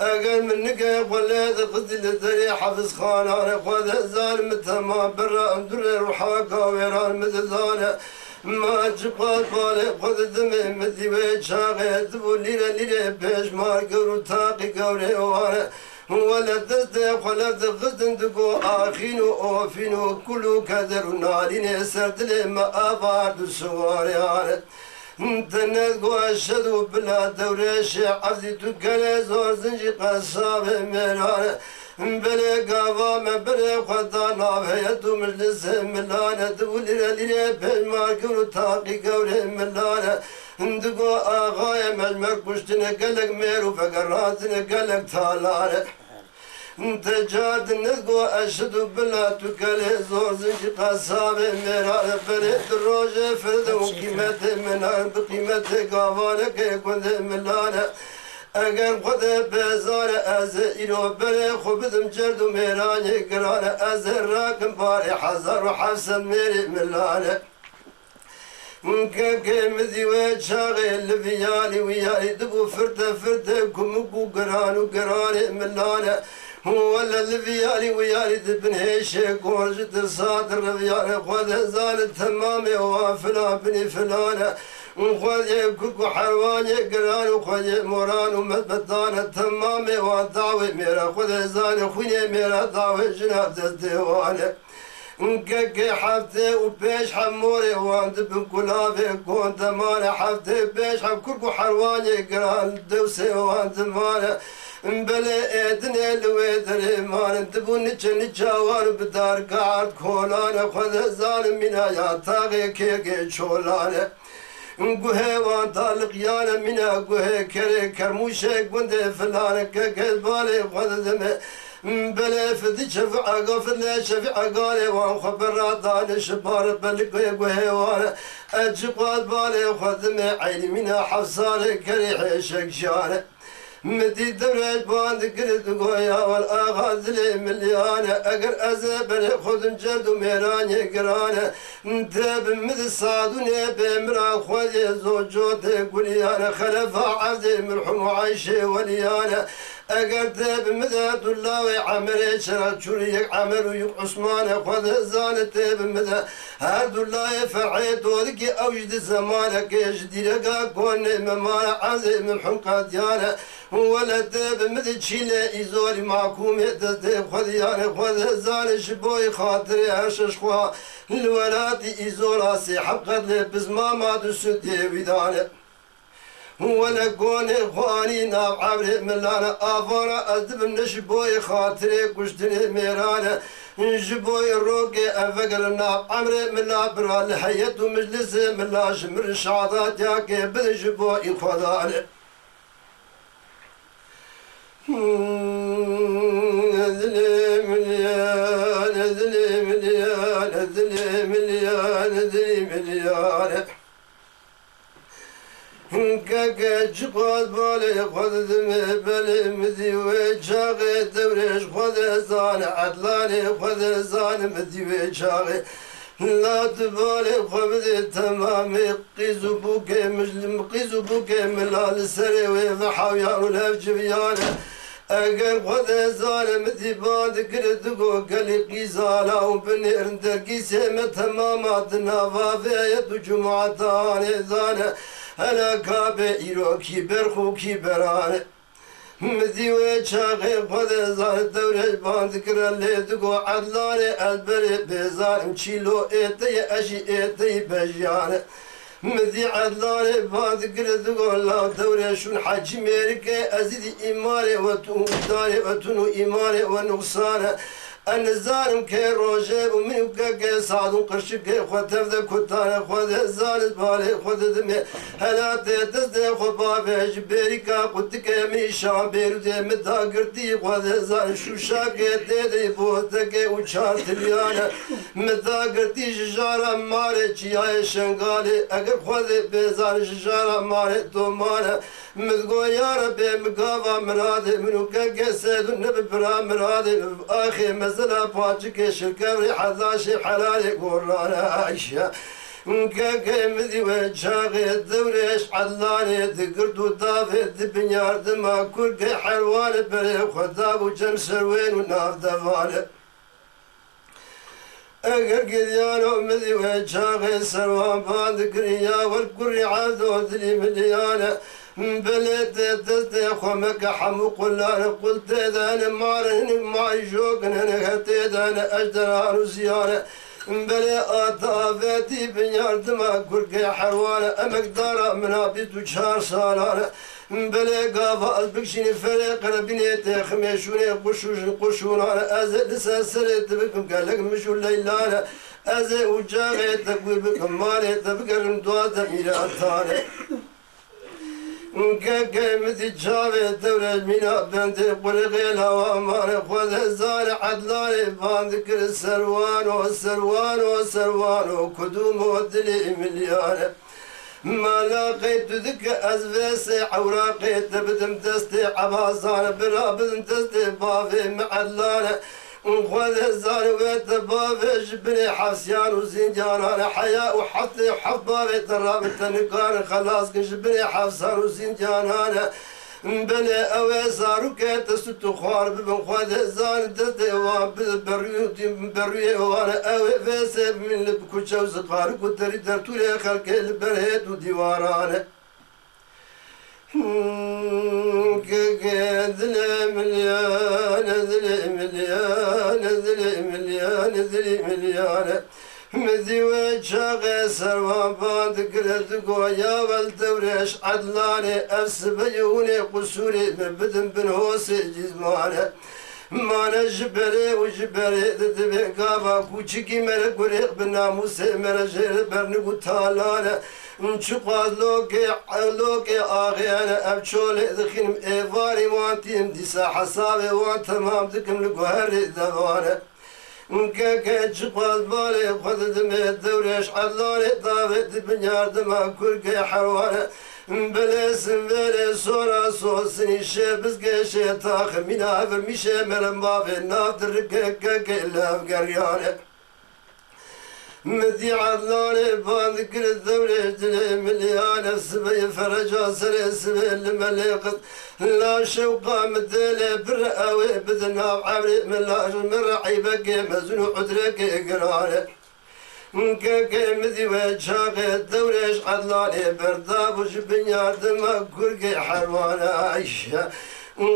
اقل من نقاد ولاد قد الدري حفظ خانانا خذ الظالم تمام برا اندر الرحاك ويران مثلانا ما جبال بالي خذ دمي مدي ويتشاغي دبو ليلة ليلة بيش ماركر وتاقي قولي وانا ولا تصدق ولا تغزن تقو آخين وأوفين وكلو كدر ونالين سرد لما أبعد السواريان تنذقو أشهدو بلا دوريش عفدي تكالي زور زنجي قصاب ميران بلي قوام بلي خدانا بيدو مجلس ملانا دولي للي بجماركن وتاقي قولي ملانا ندقو آغايا مجمر كشتنا قلق ميرو فقراتنا قلق تالانا تجاد ندقو أشهدو بلا تكالي زور زنجي قصاب ميران بلي دروجة فردو قيمة منان بقيمة قوانا كي كنت ملانا اگر خود بزار از ایرو بره خوبدم جرد و میرانی گرانه از راکم باری 1700 میری ملانه که مدی و چاقی لفیالی ویالی دبو فرده کمکو گرانو گرانی ملانه ولا لفيالي ويالي دبنهيشي قورج ترصاد الرفيالي خذ زال التمامي وفلا بني فلانه وخذ كوكو حرواني قران وخذ موران ومبدان التمامي وطاوي ميرا خذ زال خويني ميرا طاوي جناب الديوانه كي حفتي وبيش حموري واند بن كلافي كنت مانا حفتي بيش حم كوكو حرواني قران دوسي واند مانا بلا ايدني الويدري مان تبو نجاوان بدار قاعد كولانا خذ ظالم من يا طاغي كي شولانا قهي وان طالق يانا منا قهي كري كرموشي قند فلانا كالبالي خذ دمي بلا فدي شفع قافل لا شفع قالي وان خبر رادان شبار بلقي قهي وانا اجقاد بالي خذ دمي عيني منا حفصالي كريح شكشانا مدي دورج باند قرد قويا والآغاز لي مليانة أقر أزبر خذن جرد وميراني قرانة انتاب مد الصادوني بمرا خوذي زوجوتي قليانة خلفا عبدي مرحوم وعيشي وليانة اگر تب مده دلاوی عمره چرا چوریک عمر و یک عثمان خود زان تب مده هر دلای فرعی دود که اوجد زمانه که جدیرگا کنه ممان عزیم الحمقا دیانه ولا تب مده چیله ایزولی محکومه تب خود یانه خود زان شبوی خاطر هرشش خواه الولاتی ایزولاسی حقت لبز ماما دسو دیویدانه ولا قوني خواني ناب عبري ملانا آفانا أدب نشبوي خاطري كشتني ميرانا نجبوي روكي أفقر ناب عمري ملا برا لحيات ومجلس ملا شمر شعضات ياكي بنجبوي خداني أذلي مليان أذلي مليان أذلي مليان أذلي مليان كاكا جقاد بالي خذ ذمي بلي مذي وجاغي دوريش خذ زان عدلاني خذ زان مذي وجاغي لا تبالي خبذي تمامي قيزو بوكي مجلم قيزو بوكي ملال سري وفحاويان ولف جبيانه اگر خود زان مذي باند كردقو قلي قيزالا وبنير ندرقي سيمة تمامات نافافي يدو جمعتاني زانه أنا كابي إيروكي برخو كي برانه مذي وشاغي خود زان دورج باند كرالي دقو عدلاني البري بيزان مشيلو إيتي أشي إيتي بجيانه مذي عدلاني باند كردقو الله دورشون حجي ميركي أزيد إيماني وتنو وتنو إيماني ونقصانه النزارم كي روجي ومنو كاكي صادون قرشكي خوتف ذا كتاني خوذ زالت بالي خوذ دمي هلا تيتس دي خبابي جبيريكا قدكي ميشان بيرو دي مدا قرتي خوذ زال شوشاكي ديدي بوتكي وچار تليانا مدا قرتي ججارة ماري چياي شنغالي اگر خوذ بيزان ججارة ماري دومانا مدقو يا ربي مقاوة مرادي منو كاكي سيدو نبي برا مرادي آخي مزلا باجك شركوري حذاشي حلالي قرانا عايشة كاكي مذي وجاغي الدوريش علاني دقرد ودافي دبنيار دما كوركي حلواني بري خداب وجم سروين وناف دفاني اگر قديانو مذي وجاغي سروان باندقريا والقري عادو دلي مليانه بلد دزدي خمك حمو قلان قلت اذا انا مارن معي جوكن انا هتيد انا اجدر زيارة بلي اطافتي بنياردما كركي حروانة امك دارا منابيت وشهر صالانة بلي قافا البكشيني فريق ربيني تخميشوني قشون انا ازل لساسرت بكم قالك مشو الليلانة ازل وجاغي تقوي بكم مالي تبقر مدوات ميلاتانة كاكي مذي جاوي دورة مينا بنتي قرقي الهوا ماني خذ زان عدلاني باندكر السروانو السروانو السروانو كدوم ودلي مليانه ما لاقيت ذك أزفيسي عوراقي تبدم تستي عباسان برا بدم تستي بافي معلانه خذ الزان ويتبافي جبني حفسيان وزنجان انا حياء وحطي حبابي ترابي تنكان خلاص جبني حفسان وزنجان انا بني اوي صارو كيت ستو خوار ببن خذ الزان دتي وان بريوتي وانا اوي فيسي من لبكوشا وزقار كنتري درتولي خلقي البرهيد وديوارانه ذلي مليان ذلي مليان ذلي مليان ذلي مليان مذي وجاغي سروان باند قرد قويا والدوريش عدلاني أفسبيوني قصوري من بدن بنهوسي جزماني مانا جبري وجبري ددبي قابا كوچكي مرق وريق بناموسي مرجير برنقو تالانا انشقاد لوكي آغيانا أبشولي دخينم إيفاري وانتيم ديسا حسابي وان تمام دكم لقوهري دفانا كاكا جقاد بالي خذ دمي الدوريش عدلاني طافت بنيار دما كوركي حروانا بلس بلي صورا صوصني شابس قيشي تاخ من عفر مشي مرم بافي ناف دركا كاكا إلا بقريانا مدي عضلاني باذكر الدورة جلي مليانة سبي فرجا سري سبي المليقت لا شوقا مدلي برقاوي بدنا عمري ملاج مرعي بقي مزنو عدرك قراني كاكي مدي وجاقي الدورة عضلاني برداب وجبنيار دما كرقي حروانة عيشة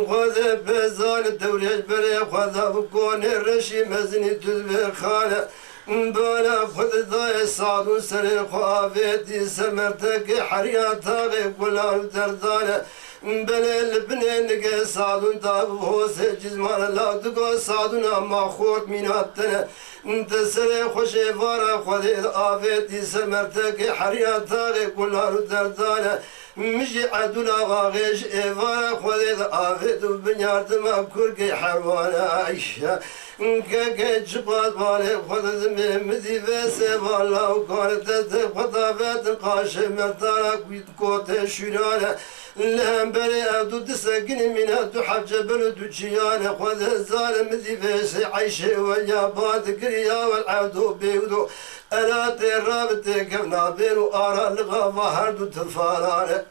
خذ بزان الدورة بري خذ بكون الرشي مزني تذبي خانة بالا خذ ضاي صعد سري خوافيتي سمرتك حرياتاغي كلها دردانة بلا البنين نقي صعد طاب هوس جزمان لا تقو صعدنا ما خوت ميناتنا انت سري خوشي فارا خذ آفيتي سمرتك حرياتاغي كلها دردانة مجي عدولا غاغيش إيفارا خذ آفيت وبنيار دما كرقي حروانة عيشة كاكي جبات بالي خذ دمي مدي فاسي بالا وكانت خطافات قاشي مرتانا كويت كوتي شرانة لهم بري أدو تسقني من أدو حجة بلدو جيانة خذ الزالة مدي فاسي عيشي واليابات قريا والعودو بيودو ألا ترابتي كفنا بيرو آرا لغافا هردو تفارانة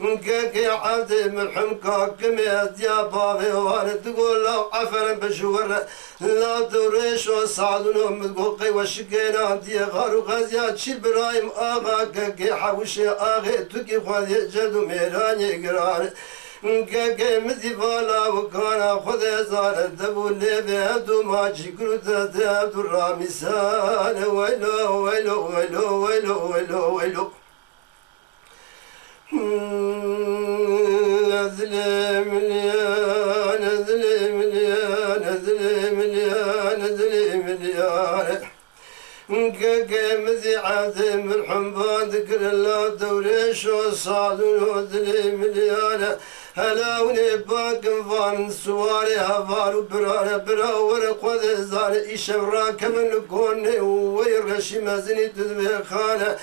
كاكي عبدي ملحم كاكميات يا بابي وانا تقول لو عفرا بشور لا توريش وصعدنا مدقوقي وشكينا دي غارو غازيات شي برايم آغا كاكي حوشي آغي تكي خذي جدو ميراني قران كاكي مدي بالا وكانا خذي زار دبو ليبي هدو ماجي كروتا دابدو الرامسان ويلو ويلو ويلو ويلو ويلو ويلو أذلم مليان أذلم مليان أذلم مليان أذلم مليان كاكي مذي عادم الحنبان ذكر الله دوريش وصعدون أذلم مليان هلا ونباك فان سواري هفارو برانا برا ورق وذي زار إيشا راكب نكون ويرغشي مزني تذبي خانة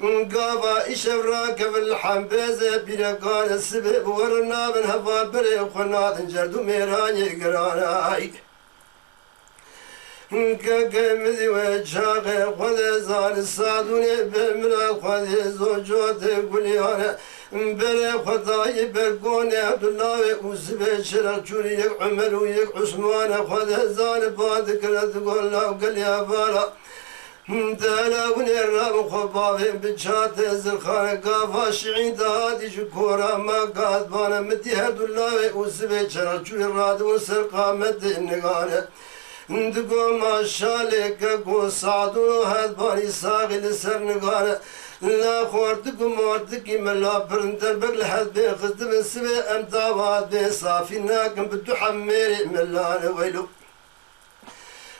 قابا إشفراك في الحنبيزة بلقان السبب ورنا من هفار بري وخنات جردو ميراني قراناي كاكي مذي وجاقي خذي زار السادوني بملا خذي زوجوتي قليانا بري خذاي برقوني عبدالله وسبي شرق جوريك عمر ويك عثمان خذي زار بادك تقول له قل يا بالا دالا ونرام خبابين بجات زرخان قافا شعين دادي شكورا ما قاد بانا مدي هدو الله وسبي شرق جوري راد وسرقا مدي النقانة ندقو ما شالك قو صعدو هاد باني ساغي لسر نقانة لا خوردكو موردكي ملا برندر بقل حد بين خدم السبي امدابات بين صافي ناكم بدو حميري ملانا ويلو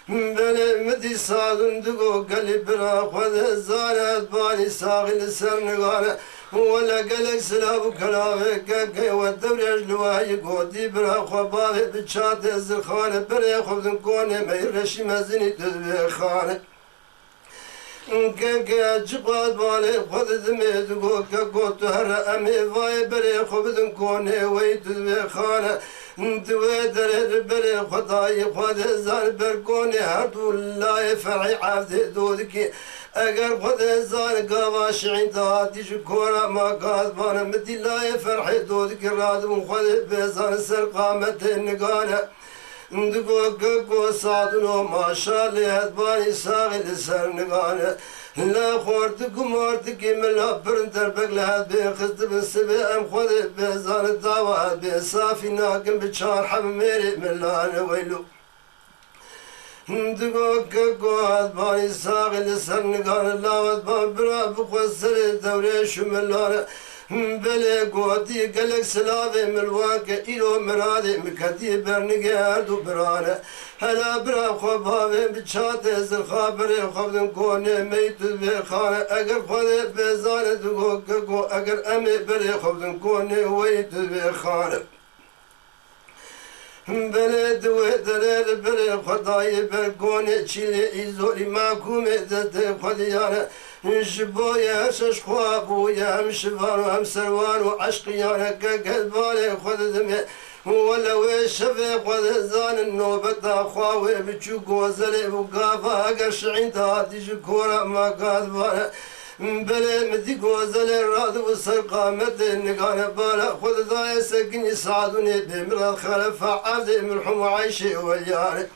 بلي مدي صادن دقو قلي برا خذ الزارة باني ساغي لسر نقانة ولا قلق سلاب وكلابي كاكي والدوري اجلواهي قودي برا خبابي بجات الزرخانة بري خبدن كوني ما يرشي مزني تذبي خانة كاكي اجباد بالي خذ دمي دقو كاكو تهرى امي فاي بري خبدن كوني ويتذبي خانة دوي درد بري خداي خد زار بركوني هردو الله فرعي عبد دودكي اگر خد زار قواش عند هاتي شكورا ما قاد بانا مدي الله فرحي دودكي رادو خد بزار سر قامت النقانة دقو قو صادنو ما شاء الله هدباني ساغي لسر نقانة لا خوردكو موردكي ملا برندر بقلها بين خزد بن سبي ام خذ بزان الدعوة بين صافي ناقم بشار حميري ملانا ويلو دقو قو هدباني ساغي لسر نقانة لا هدبان برا بخسر الدوري شو ملانا بلي قوتي قلق سلافي ملواك إلو مرادي مكتي برنقي هردو برانا هلا برا خبابي بجات زرخا بري خبدن كوني ميت بخانة اگر خودي بزانة دقو قو اگر امي بري خبدن كوني ويت بخانة بلي دوي درير بري خداي برقوني چيلي إزولي ماكومي دتي خديانا جبويا شش خوابويا هم شفان وهم سروان وعشقيانا كالبالي خد دمي ولو شفق وذزان النوبة خواوي بتشوك وزلي وقافا قرش عندها تشكورا ما قاد بانا بلا مدي قوزل الراد وسرقا مدي نقانا بالا خذ ذا يسقني سعدوني بمرض خلفا عبد مرحوم عايشي وياري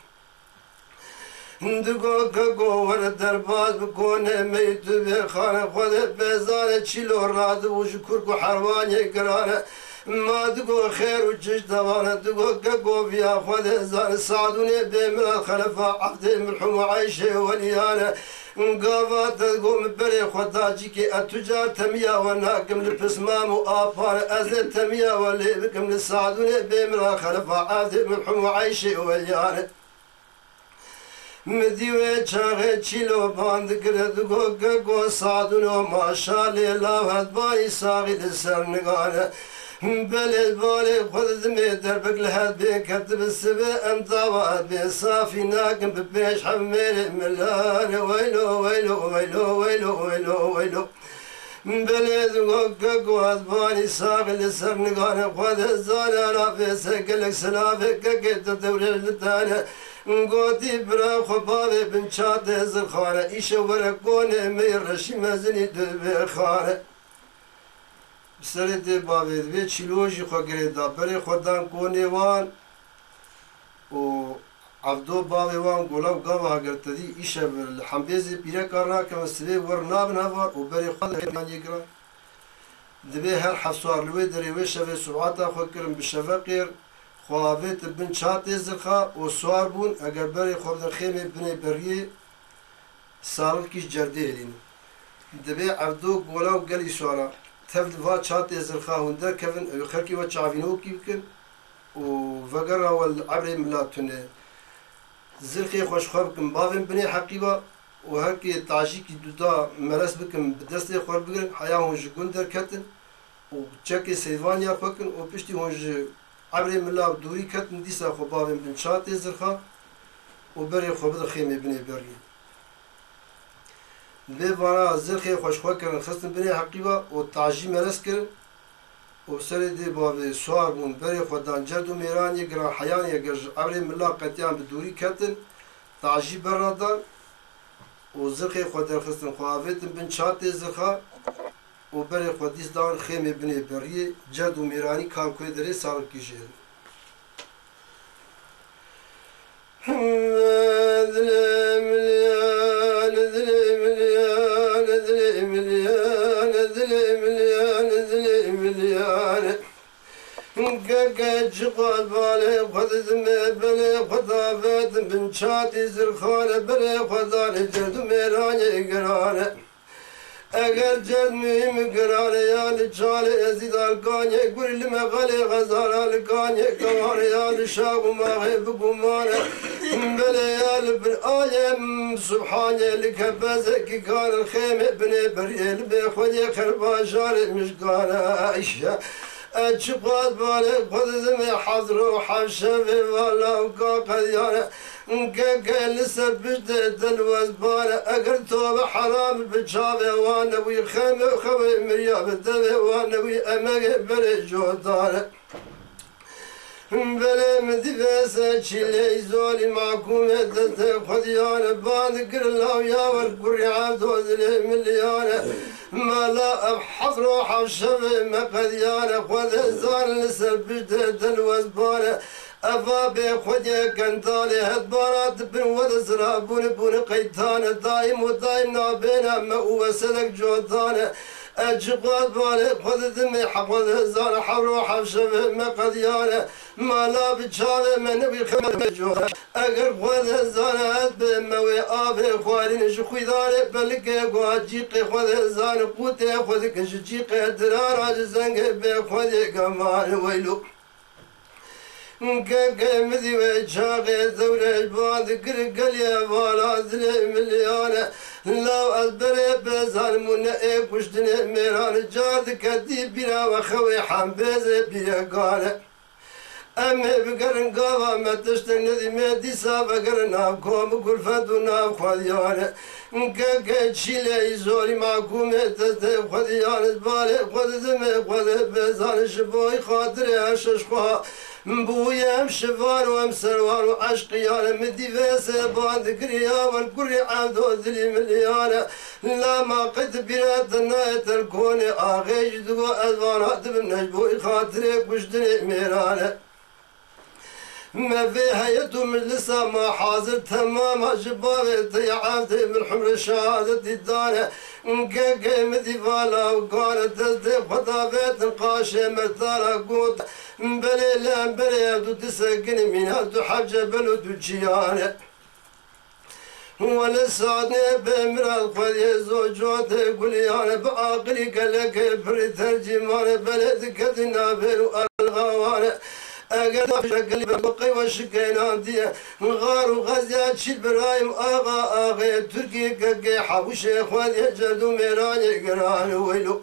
دقو كقو ورد درباز بكون ميت بخانة خذ بزانة تشيلو الراد وشكركو حرواني قرانا ما دقو خير وجيش دوانا دقو كقو فيها خذ زان سعدوني بمرض خلفا عبد مرحوم عايشي وياري قافات تقوم بري خداجي كي التجار تميا وناكم لبسمام وآبان أزل تميا واللي بكم للسعدوني بمرا خلفا عادي مرحوم عايشي ويانا مديوه چاغي چيلو باند قرد قو سعدونو ما شاء الله هدباني ساغي لسر نقانا بلد بالي خذ دمي دربك لهاد بين كتب السبع امضاوات بين صافي ناقم ببيش حميلي ملان ويلو ويلو ويلو ويلو ويلو ويلو بلد وقق وهدباني ساغي لسر نقانا خذ الزانا رافي سكلك سلافي كقيت الدولة للتاني قوتي برا خبابي بن شاد زرخانة إيش ورقوني مير رشي مزني دبير خانة بسرد باوید وی چیلوجی خو گریدا بری خودان کونیوان و عبدو باویوان گلاو گاوا گرتدی ایشه الحمبیزی پیره کارنا که مسیبی ور ناب نوار و بری خود ایمان یگرا دبی هر حفصوار لوی دری وی شوی سبعاتا خو کرم بشفقیر خوابیت بن چاتی زرخا و سوار بون اگر بری خود خیمی بنی بری سال کش جرده الین دبی عبدو گلاو گلی سوارا تفد فا چات زرخا هندر كفن خركي وتشعفينو كيمكن وفقرا والعبري ملاتونه زرخي خوش خبكم بافن بني حقيبا وهركي تعجيكي دودا مرس بكم بدستي خور بقرن حيا هونج قندر كتن وتشكي سيفانيا خوكن وبشتي هونج عبري ملا دوري كتن ديسا خو بافن بن چات زرخا وبري خو بد خيمي بني بري بيبانا زرخي خوش خوكن خصن بني حقيبا وتعجي مرس كرن وبسري دي باب سوار بون بري خدان جدو ميراني قرا حيان يقرج عبري ملا قتيان بدوري كتن تعجي برادان وزرخي خدان خصن خوافت بن شاتي زرخا وبري خديس دان خيمي بني بري جدو ميراني كان كوي دري سال كيجين جقال بالي خذ ذمي بلي خذافات بن شاتي زرخانة بلي خذاني جد ميراني قرانة اگر جد مهم قرانة يا لجالي ازيد القاني قول لما غلي غزالة القاني كواني يا لشاق وما غيب قمانة بلي يا لبن آيام سبحاني لكبازك كان الخيمة بني بريل بخذي خرباشاري مشقانة عيشة أشقاد بالي خذ ذمي حضر وحشفي ولا وقاقد يانا نكاكا لسه بجدة دلوز بانا أقر توب حرام بجابي وانا ويخيمي وخوي مرياب الدبي وانا ويأمي بري جودانا بلي مدفاسة شلي زولي معكم يدتك خذيانا بعد قر الله يا والقري عبدو ذلي مليانا ما لا أبحث روح الشفي ما قديانا خذ الزار لسه بجدة دلوز بانا أفا بخذي كنتالي هدبارات بن وذزرا بون بون قيتانا دايم ودايم نابينا ما هو سلك جودانا أجقاد بالي خذ ذمي حفظ الزار حروح الشفي ما قديانا ما لا بجابي من نبي خمد جودا أقر خذ الزار هدب موي آبي خوارين شخوي داري بلقي قواجيقي خذ الزار قوتي خذ كشجيقي درار عجزنك بخذي قمان ويلو كاكا مذي ويشاقي ثورة بعد قرقليا والا ذلي مليانة لو أدبري بزال منئي كشتني ميران جاد كدي بلا وخوي حنبيزي بلا قالة أمي بقرن قاوة ما تشتن ذي ميدي سابا قرن كوم كل فدونا خذيانة كاكا تشيلي زولي معكم تستي خذيانة بالي خذ ذمي خذ بزال شبوي خاطري هشش خوا بويا مشفان ومسروان وعشقيان مدي فيسي باند قريا والقري عبدو ذلي مليانا لا ما قد براد النايت الكون آغيج دقو أزوانات بنجبو خاطرك وشدني ميرانا ما فيها يدو مجلسة ما حاضر تماما جبابي طيعاتي من حمر شهادتي الدانة نقاقي مدفالا وقانت تصديق خطابات نقاشي مرتالا قوت بلي لا بلي يبدو تسقني من هدو حجة بلو تجيانة ولساني بمرا الخذي زوجوتي قليانا بعقلي قلق بري ترجمان بلد كدنا بلو الغوانة أقدر شكلي بقي وشكينا دي غار وغزيات شي برايم آغا تركي كقي حبوش إخوان يجدو ميراني قران ويلو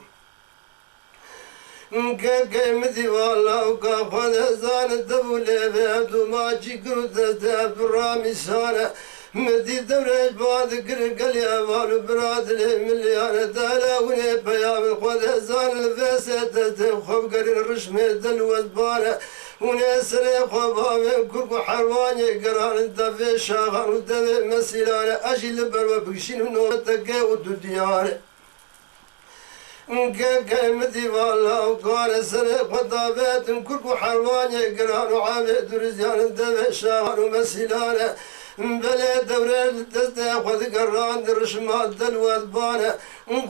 كقي مدي والله وكافان زان الدولة بيبدو ما جيكرو تستاب برامي سانة مدي دورج بعد قل يا والو براد المليانة دالا وني بيام الخوذ زان الفاسة تخب قرين رشمي دلو وزبانة ونسري خبابي كوكو حرواني قران دفي شاغان ودفي مسيلانة أجي لبروا بقشين ونوتك ودو ديانة كاكا مدي والله وقال سري خطابات كوكو حرواني قران وعامد رزيان دفي شاغان ومسيلانة بلا دورة تستا خذ قران درشمات دلوات بانا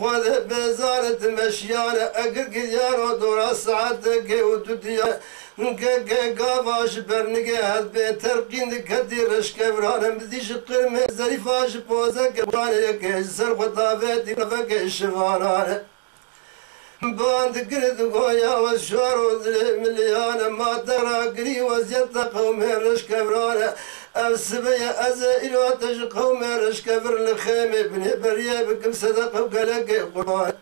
خذ بزارة مشيانة أقر كيارو دورا ساعتك ودوديا قافاش برنقي هاد بين ترقين كدي رشك برانا مديش قرمي زريفاش بوزك برانا يكيش سر خطافات نفك الشفانانة باند قرد قويا والشوار مليانة ما ترى قري وزيت قومي رشك برانا السبية أزائل واتج قومي رشك بر الخيمة بني بريا بكم صدق وقلق قرآن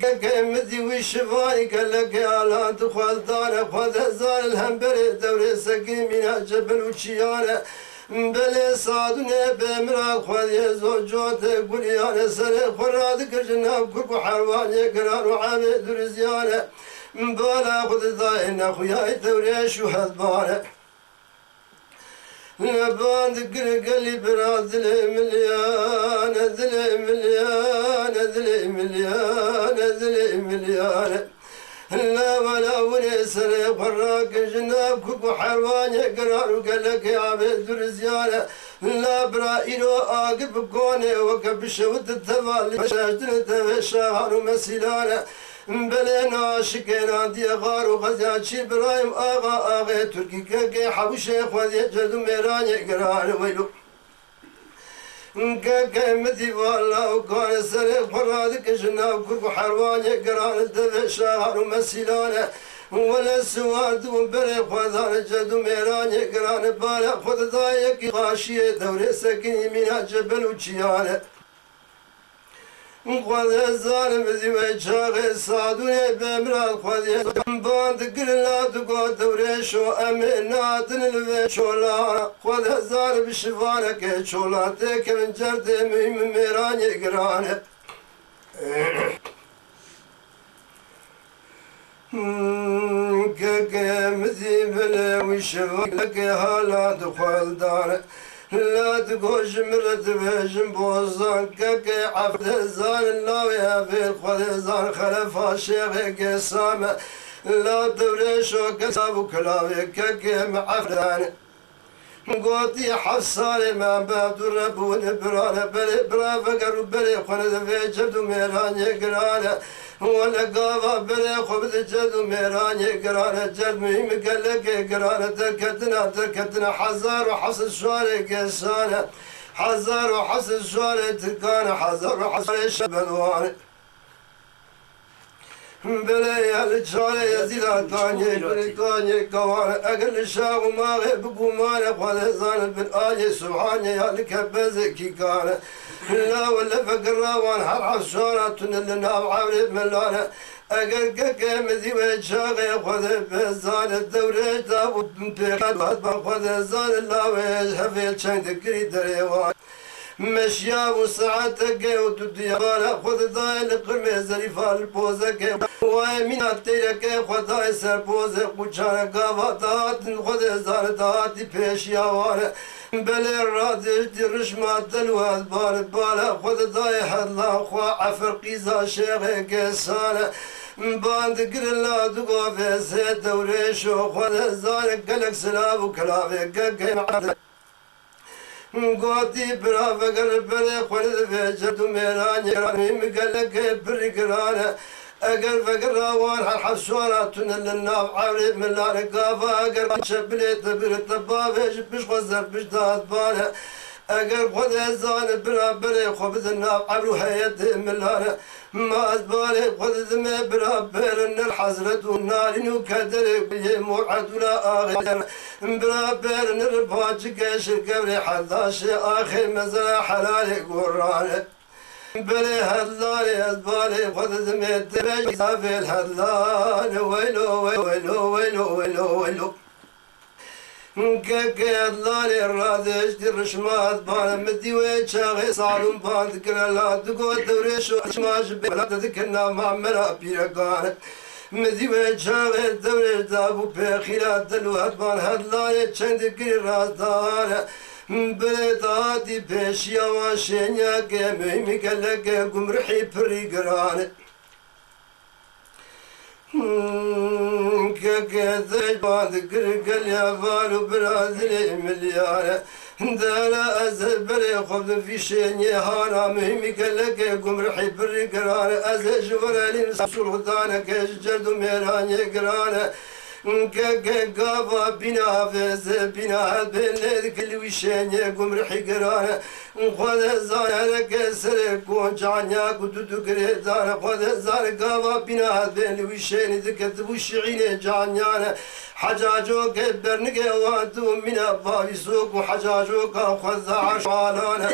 كاكا مدي وشفاني قالك على تخوض دانا خذ زال الهمبري دوري سقي من جبل وشيانة بلي صادنا بمرا خذ زوجوت قولي انا سري خرادك جناب كوكو حرواني قرار وعامد رزيانة بلا خذ ضاين اخويا دوري شو هالبانة باند قلي براد ذلي مليان ذلي مليان ذلي مليان ذلي مليان لا ولا ونسر براك جناب كوكو حرواني قرار وقالك يا عبد رزيانة لا برائيلو آقب كوني وكب شوت التفالي شاشتن تفشاهر ومسيلانة بلينا شكينا دي غار وغزيات شي برايم آغا تركي كاكي حبوشي خوذي جدو ميراني قران ويلو كاكي مدي والله وكان سري فرادك جناب كوكو حرواني قران الدفع شاهر ومسيلانة ولا سوار دون بري خوذان جدو ميراني قران بالا خذ ضايق غاشية دوري سكين يمينها جبل وشيانة خذ الظالم ذي وجهه صادوني بمرا خذ باند قلنا تقو دوريشو امينات الويشو لا خذ الظالم شفانك شولاتك من جرد مهم ميراني قرانه كمذي بلا وشفاك هالا دخل دارك لا تقوش مرت بهجم بوزان كاكي عبد الزان اللاوية في الخذزان خلفا الشيخ قسامة لا توريشو كساب كلاوي كاكي معفدان قوتي حفصالي ما باب الرب ونبرانة بلي برا فقر بلي خلد في جبد ميران يقرانة ولا قافا بلي خبز جد ميران يقرانة جد مهم قلق يقرانة تركتنا حزار وحفص الشوارع قسانة حزار وحفص الشوارع تركانة حزار وحفص الشبلوانة بلا الجارة يزيد ثانية بريطانيا كوان أقل الشاغ وما غيب قومان خذ زان بن آية سبحانه يا لك بزكي كان لا ولا فقر وان حرح شارة لنا وعامل ملانا أقل كم ذي وجاغ خذ بزان الدورة داود بيقاد خذ زان الله ويجه في الشان ذكري دريوان مشيا وساعتك وديانا خذ ضايل قرمي زريفا البوزك ومن التيرك خذ سر بوزك وجانا قافات خذ زارتات بيشيا وانا بل الرادش دي رشمة دلوات بالا خذ ضايح الله خوا عفرقي زا شيخ قسانا باند قرلا دقوا في سيد دوريشو خذ زارك قلق سلاب وكلافك قيم قوتي برا فقر بري خلد في جدو ميراني راني مقلق برقرانا اقر فقر راوان حسوانا تنل الناف عوري من لان قافا اقر شبليت برتبابيش بش غزر بش داد بانا اقر خذ الزان برا بري خبز الناف عبرو هيد من لان ما أزبالي خذ ذمي برا بيرن الحزرة والنار نكدر موعد ولا آخر برا بيرن الرفاج قيش القبر حداش آخر مزرع حلالي قران بلي هلالي أزبالي خذ ذمي تباج في الهلال ويلو ويلو ويلو ويلو ويلو كاكي اللالي الرادش دي الرشمات بانا مدي ويتشاغي صارون بان ذكر الله دقو الدوريشو اشماش بلا تذكرنا معمرا بيرقانا مدي ويتشاغي الدوريش دابو بيخيرات دلوات بان هدلالي چند ذكر راس دانا بلداتي بيشيا واشينيا كي مهمي كالكي قمرحي بريقرانا كذا بعد قل يا فالو برازيلي مليار دالا أزبري خبز في شيني هانا مهمي كلك قمرحي بري قرار أزج ورالي مسور دانا كيش جردو ميراني قرار قافا بنا فيز بنا بلد كل وشيني قمرحي قرار خذ زار كسر كون جانيا قدودو قريدان خذ زار قافا بنا بين وشين ذكت وشعين جانيا حجاجو كبرنك وانتو من بابي سوق وحجاجو خذ عشالانا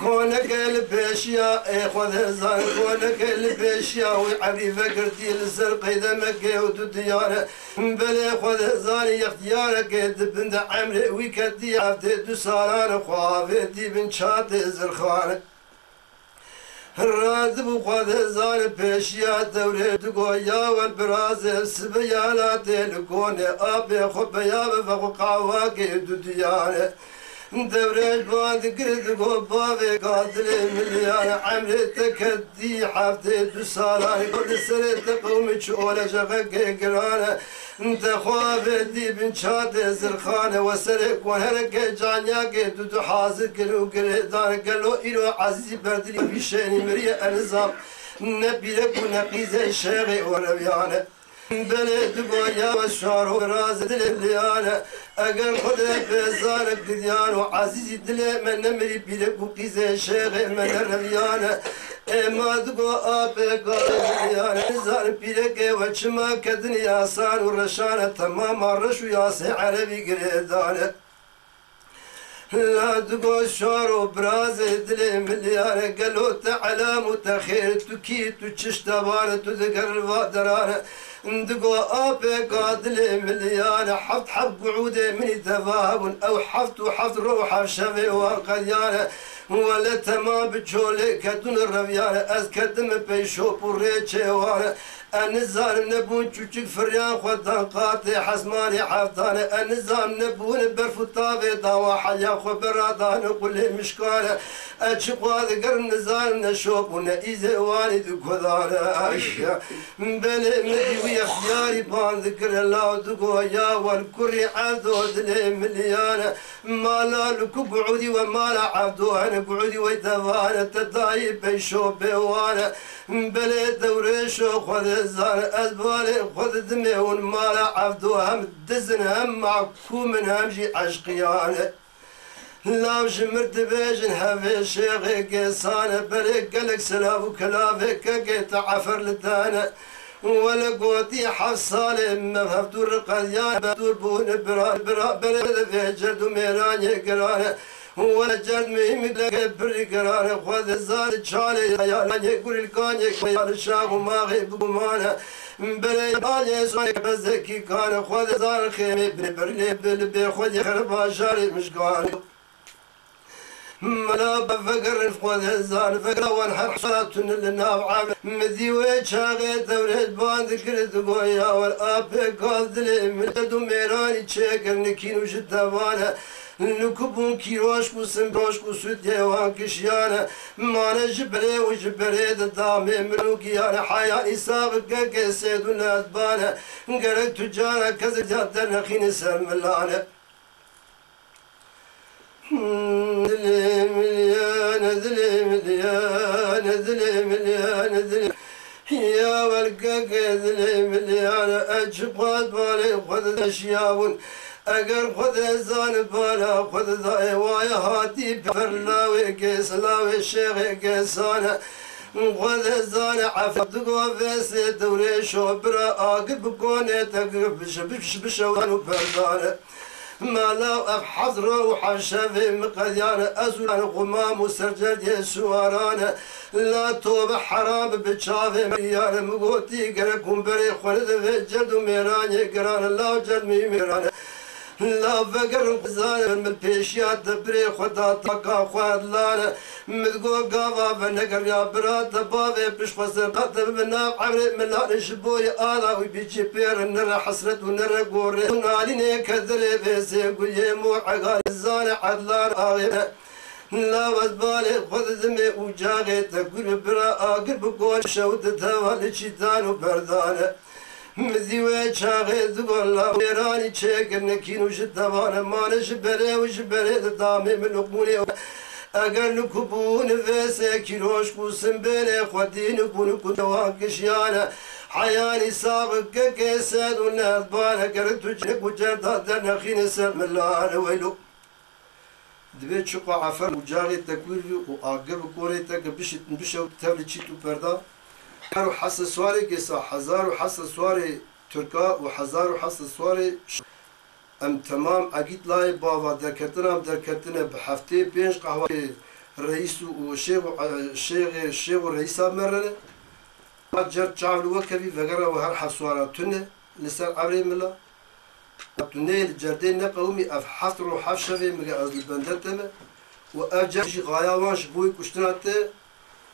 كونك البيشيا خذ زار كونك البيشيا وعبي فكرتي السرق اذا مكي وديانا بلي خذ زاري اختيارك بنت عمري ويكدي عفتي دسالان خوافيتي بن شات زرخان الراتب وخذ زار بيشيا دوري دقويا والبراز السبيانات لكوني ابي خبيا بفقاواكي ديانا دوريش باند قرد قبابي قاتل مليان عمري تكدي حفتي دسالان قد سرت قومي شولة شفقي قرانا انت خوافي دي بن شاد زرخانة وسرق ونهرق جانياكي دودو حاضر قلو قردان قلو إلو عزيزي بردلي بشيني مريا النظام نبيلك ونقيزي شيغي وربيانة بلد قويا والشعر وراز دليانا اگر خود بزارك ديان وعزيزي دلي من نمري بيلك وقيزي شيغي من الربيانا اما دقو ابي قال نزار بيلك وشما كدني ياسان ورشانة تمام الرشو ياسي عربي قريدانا لا دقو شعر وبراز دلي مليانا قالوا تعالى متخير تكيت وتشتبان تذكر الفادرانا دقو ابي قاتل مليان حفت حب قعوده من تفاهم او حفت روحه شفي وقديانه ولا تمام بجولي كدون الربيانه ازكدم بيشوب وريتشي وانا النظام نبون تشوك فريان خدان قاتي حسماني حفتانه النظام نبون برفطافي داوا حيا خبرادان قولي مشكاله اتشقوا ذكر النظام نشوب ونئيزي واني دكودانه اشياء بلي مدي اختياري بان ذكر الله دقو يا والكري عبدو دلي مليانة ما لا لك قعودي وما لا عبدو انا قعودي ويتفانا تداي بيشو بيوانا بلي دوريشو خذ الزان ازبالي خذ دميون ما لا عبدو هم دزن هم معكوم هم جي عشقيانه لا شمرت بيجن هفي شيخي قيسانه بلي قلق سلاف وكلافي كقيت عفر لدانه ولا قوتي حصالي مفهمت الرقديان بدور بون برا بلد في جرد وميراني قرانه ولا جرد مهم لك بري قرانه خذ الزاد شالي يا يقول الكاني يا الشاغ وما غيب قمانه بلي بالي صايك بزكي كان خذ زار خيمي برلي بخذ خربا شاري مش قانه ملا بفقر خذ زان فقر والحر صلاة لنا وعام مدي وشاغي دورة باند كرت قويا والآب قاد لي ملد ميراني تشكر نكين وجدوانا نكبون كيروش وسمبروش وسود يوان كشيانا مانا جبري وجبري دامي ملوكيانا حياني سابق كسيد ونادبانا قرق تجانا كزر جادنا خين سلملانا دلي مليان يا والقاك دلي مليان أجباد بالي خذ أشياون أقر خذ زان بالا خذ ذا وايا هاتي فرلاوي قيسلاوي الشيخ قيسانا خذ زان عفد قوفيس دوري شوبرا أقب كوني تقرب بشوان وبردانا ما لا أحضر وحشفي مقديانا أزولان غمام وسرجل يسوارانا لا توب حرام بتشافي مليانا مقوتي قرقم بري خلد في جد وميراني قرانا لا جد ميراني لا فقر قزان من البيشيات دبري خدا طاقا خواد لانا مدقو قافا فنقر يا برات بافي بش فصل قطب منا عمري من لا نشبوي آلا وبيجي بير نرى حسرت ونرى قوري وناليني كذري بيسي قولي مو عقال الزان عدلان آغيبا لا وزبالي خذ ذمي وجاغي تقول برا آقر بقول شوت توالي شيطان وبردانه مذيوي شاغي تقول لا ويراني تشيكر نكين وشتوانا مانا جبري وجبري دامي من قبولي اگر نكبون فيسي كيروش قوسم بيني خودين كون كنتوان كشيانا حياني سابق كيساد والناس بانا قرد تجنك وجرد درنا خين سلم الله انا ويلو دبيت شقا عفر وجاغي تكويري وآقر بكوري تاك بشو تابلي تشيتو بردا حزار وحصل سواري قصة حزار وحصل سواري تركا وحزار وحصل سواري ام تمام اقيت لاي بابا دركتنا بحفتي بينش قهوة الرئيس والشيخ والرئيس مرنا جرت شعب وكبي فقرا وهر حسوارا تنه لسان عبري ملا تنه الجردين نقومي اف حفر وحفشفي مقا ازل بندتما واجرشي غايوانش بوي كشتناته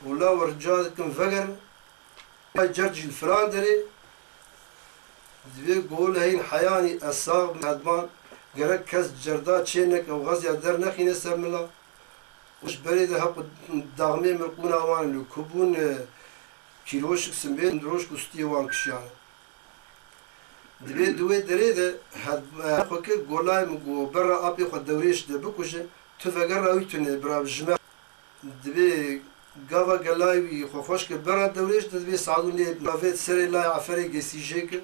ولا ورجالكم فقر جرجي الفراندري دبي قول هين حياني الصاغ من هدمان قرق كز جردا تشينك او غزيا درنخي نسر ملا وش بريد هاق داغمي ملقونا وان لكبون كيلوشك سمبين دروش كستي وان كشيان دبي دوي دريد هاقوك قولاي مقو برا ابي خد دوريش دبكوش تفقر راوي تنه برا بجمع دبي قاوا قلاي خوش برا دوريش دبي صعدوا لي بافيت سري لا عفري قسي جيك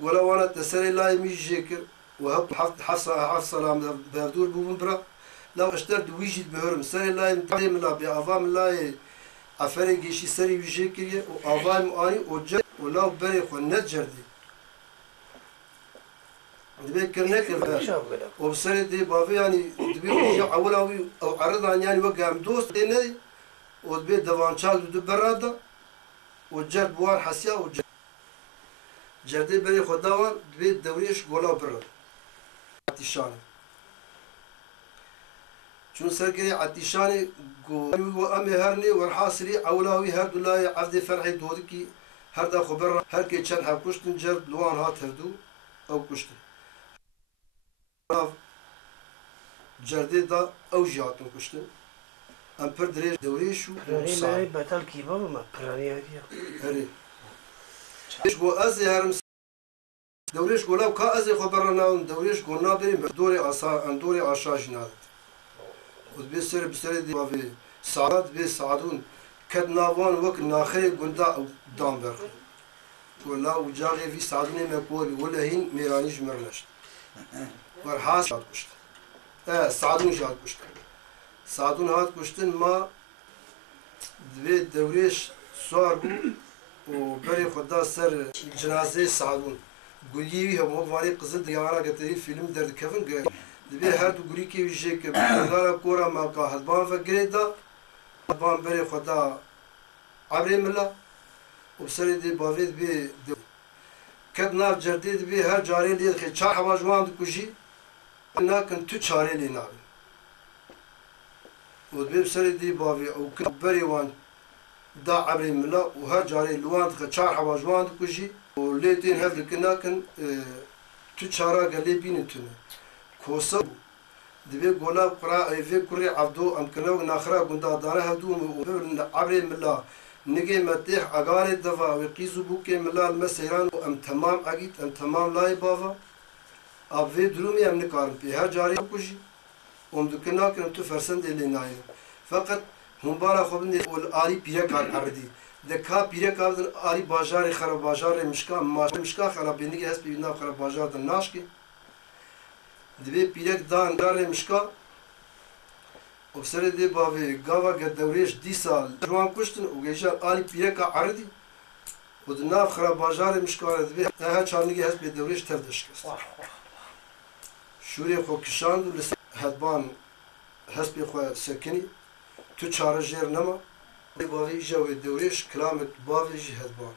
ولا وانا تسري لا يمي جيكر وهب حفصة بردور بوم برا لو اشترت ويجد بهرم سري لا يمتعلم لا بأفام لا عفري قيشي سري ويجيكر وأفام آني وجد ولا بري خو نتجردي دبي كرنك وبسري دي بافي يعني دبي وجه عولاوي أو عرض عن يعني وقع دوست دي ودبي دوان شاد دبرادا وجد بوان حسيا وجد جردي بري خداوان دبي دوريش قولا برا عتيشاني چون سرقري عتيشاني قولي وامي هرني والحاصري عولاوي هردو لاي عفدي فرحي دودكي هردا خبر هركي چند هم كشتن جرد لوان هات هردو او كشتن جردي دا او جاتن كشتن ام پر دريش دوريشو راني بطل كيبا ما قراني هدية هري ايش قو ازي هرم دوريش قولا وكا ازي خبرنا دوريش قلنا بريم دوري عصا دوري عشاش نادت وبيصير دي بافي سعاد بي سعدون كد نافان وك ناخي قندا دامبر ولا وجاغي في سعدوني مقول ولا هين ميرانيش مرنش ورحاس شاد كشت سعدون شاد كشت سعدون هات كشتن ما دبي دوريش صار بو وبري خدا سر جنازه سعدون قولي هم وفاري قصد ديارة قتلي فيلم درد كفن قال دبي هادو قولي كي ويجيك بغارة كورا ما قاهد بان فقريدا بان بري خدا عبري ملا وبسري دي بافيد بي كد ناف جرديد بي هر جاري لي خي چار حواجوان دو كوجي انا كنتو چاري لي نابي ودبي بسري دي بافي او كبري وان دا عبري ملا وها جاري لوان خشار حواجوان كوجي وليتين هذا كناكن تشارا قالي بينتون كوسا دبي قولا قرا في كوري عبدو ام كنو ناخرا غندا دانا هدو عبري ملا نجي متيح اغاري دفا وقيزو بوكي ملا المسيران ام تمام اجيت ام تمام لاي بافا ابي درومي ام نكارن بها جاري كوجي ام دكناكن تو فرسند اللي ناي فقط هم بارا خبني والآلي بيرك عردي دكا بيرك عبدن آلي باجار خراب باجار مشكا خراب بيني هس بينا خراب باجار دناشكي دبي بيرك دان دار مشكا وبسر دي بافي غاوا قدوريش دي سال جوان كشتن وجيشال آلي بيرك عردي ودنا خراب باجار مشكا دبي ها چانگي هس بدوريش تردشكست شوري خو كشاند لس هدبان هس بخو سكني تو چاره جر نما باوی جوی دوریش کلامت باوی جهد بان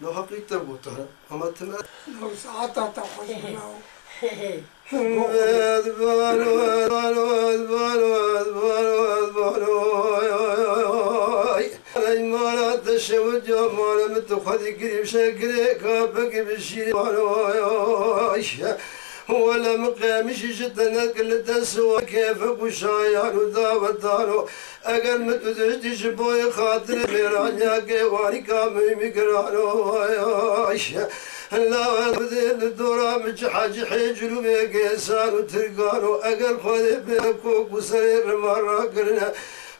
لو حقیقت بوده اما تم لو ساعات تخش بناو ولا مقامش جدنا كل تسوى كيفك وشايان وداودانو اقل متدش جبوي خاطر بيرانيا كيواني كامي مقرانو لا بدل الدورة مجحاج حجلو بيقيسان وترقانو اقل خذي بيكوك وسرير مرة قرنا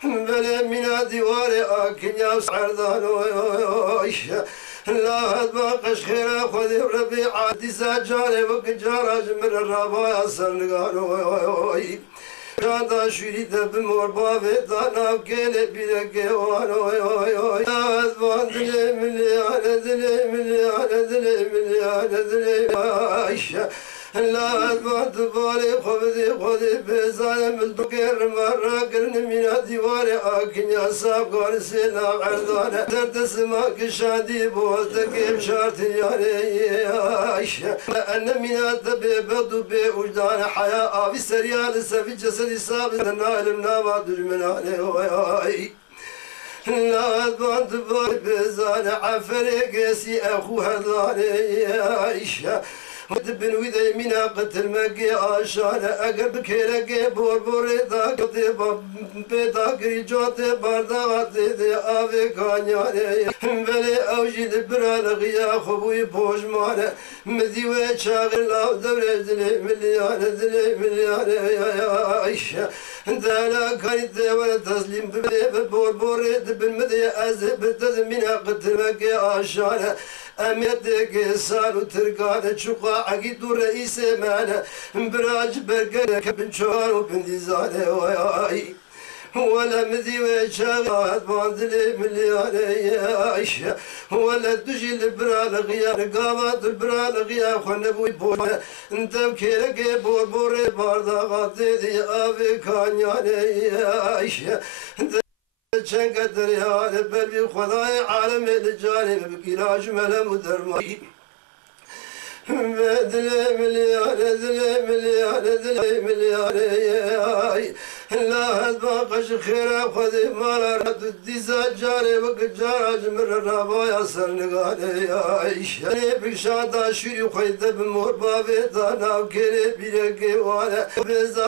بلا منا ديواري اكن يا سعردانو لا هدباقش خيرا خذي ربيعة دي ساجاري وكجارة جمر الرابايا سرنقانو كان دا شريد بمور بابي دانا وكيلي بيدك وانو لا هدبان دلي ملي على دلي ملي على دلي ملي على دلي لا هدبان دبالي خذي بزايم الدكير مرة قرن من ديواري اكن يا ساقور سينا عردانا درد سماك شادي بوزدك بشارت يعني أنا من الدبي بدو بوجدان حياة أبي سريال سفي جسدي سابت النايل النابع دجمناني لا هدبان دبالي بزانا عفري قيسي أخو هداني ودبن وذي منا قتل مقي عشانة أقرب كيرقي بوربوري ذاك طيبا بيداكري جوتي بارداغاتي ذي آفي كانياني بلي أوجي دبران غيا خبوي بوجمانة مذيوي شاغل لاو دوري دلي مليانة يا عيشة دانا كانت ذي ولا تسليم بوربوري دبن مذي أزب تذمنا قتل مقي عشانة أميتك سالو ترقانة شقا عقيد رئيس مانا براج برقنك بنشوان وبندزانة وياي ولا مذي وشاغات باندلي مليانة عيشة ولا تجي البرال غيار قامات البرال غيار خنبوي بونا انت بكيرك بوربوري بارداغات دي آفي كانيانة عيشة چنگ دریان بلبی خدای عالم الجانب بکیلاج ملم و درمایی دلی ملیان لا هدباقش خیره خودی مالا رد دیزا جاره وک جارا جمر رابایا سرنگانه شنی بکشان دا شوری خویده بمور بابی دانا و کلی بیره گیوانه بزا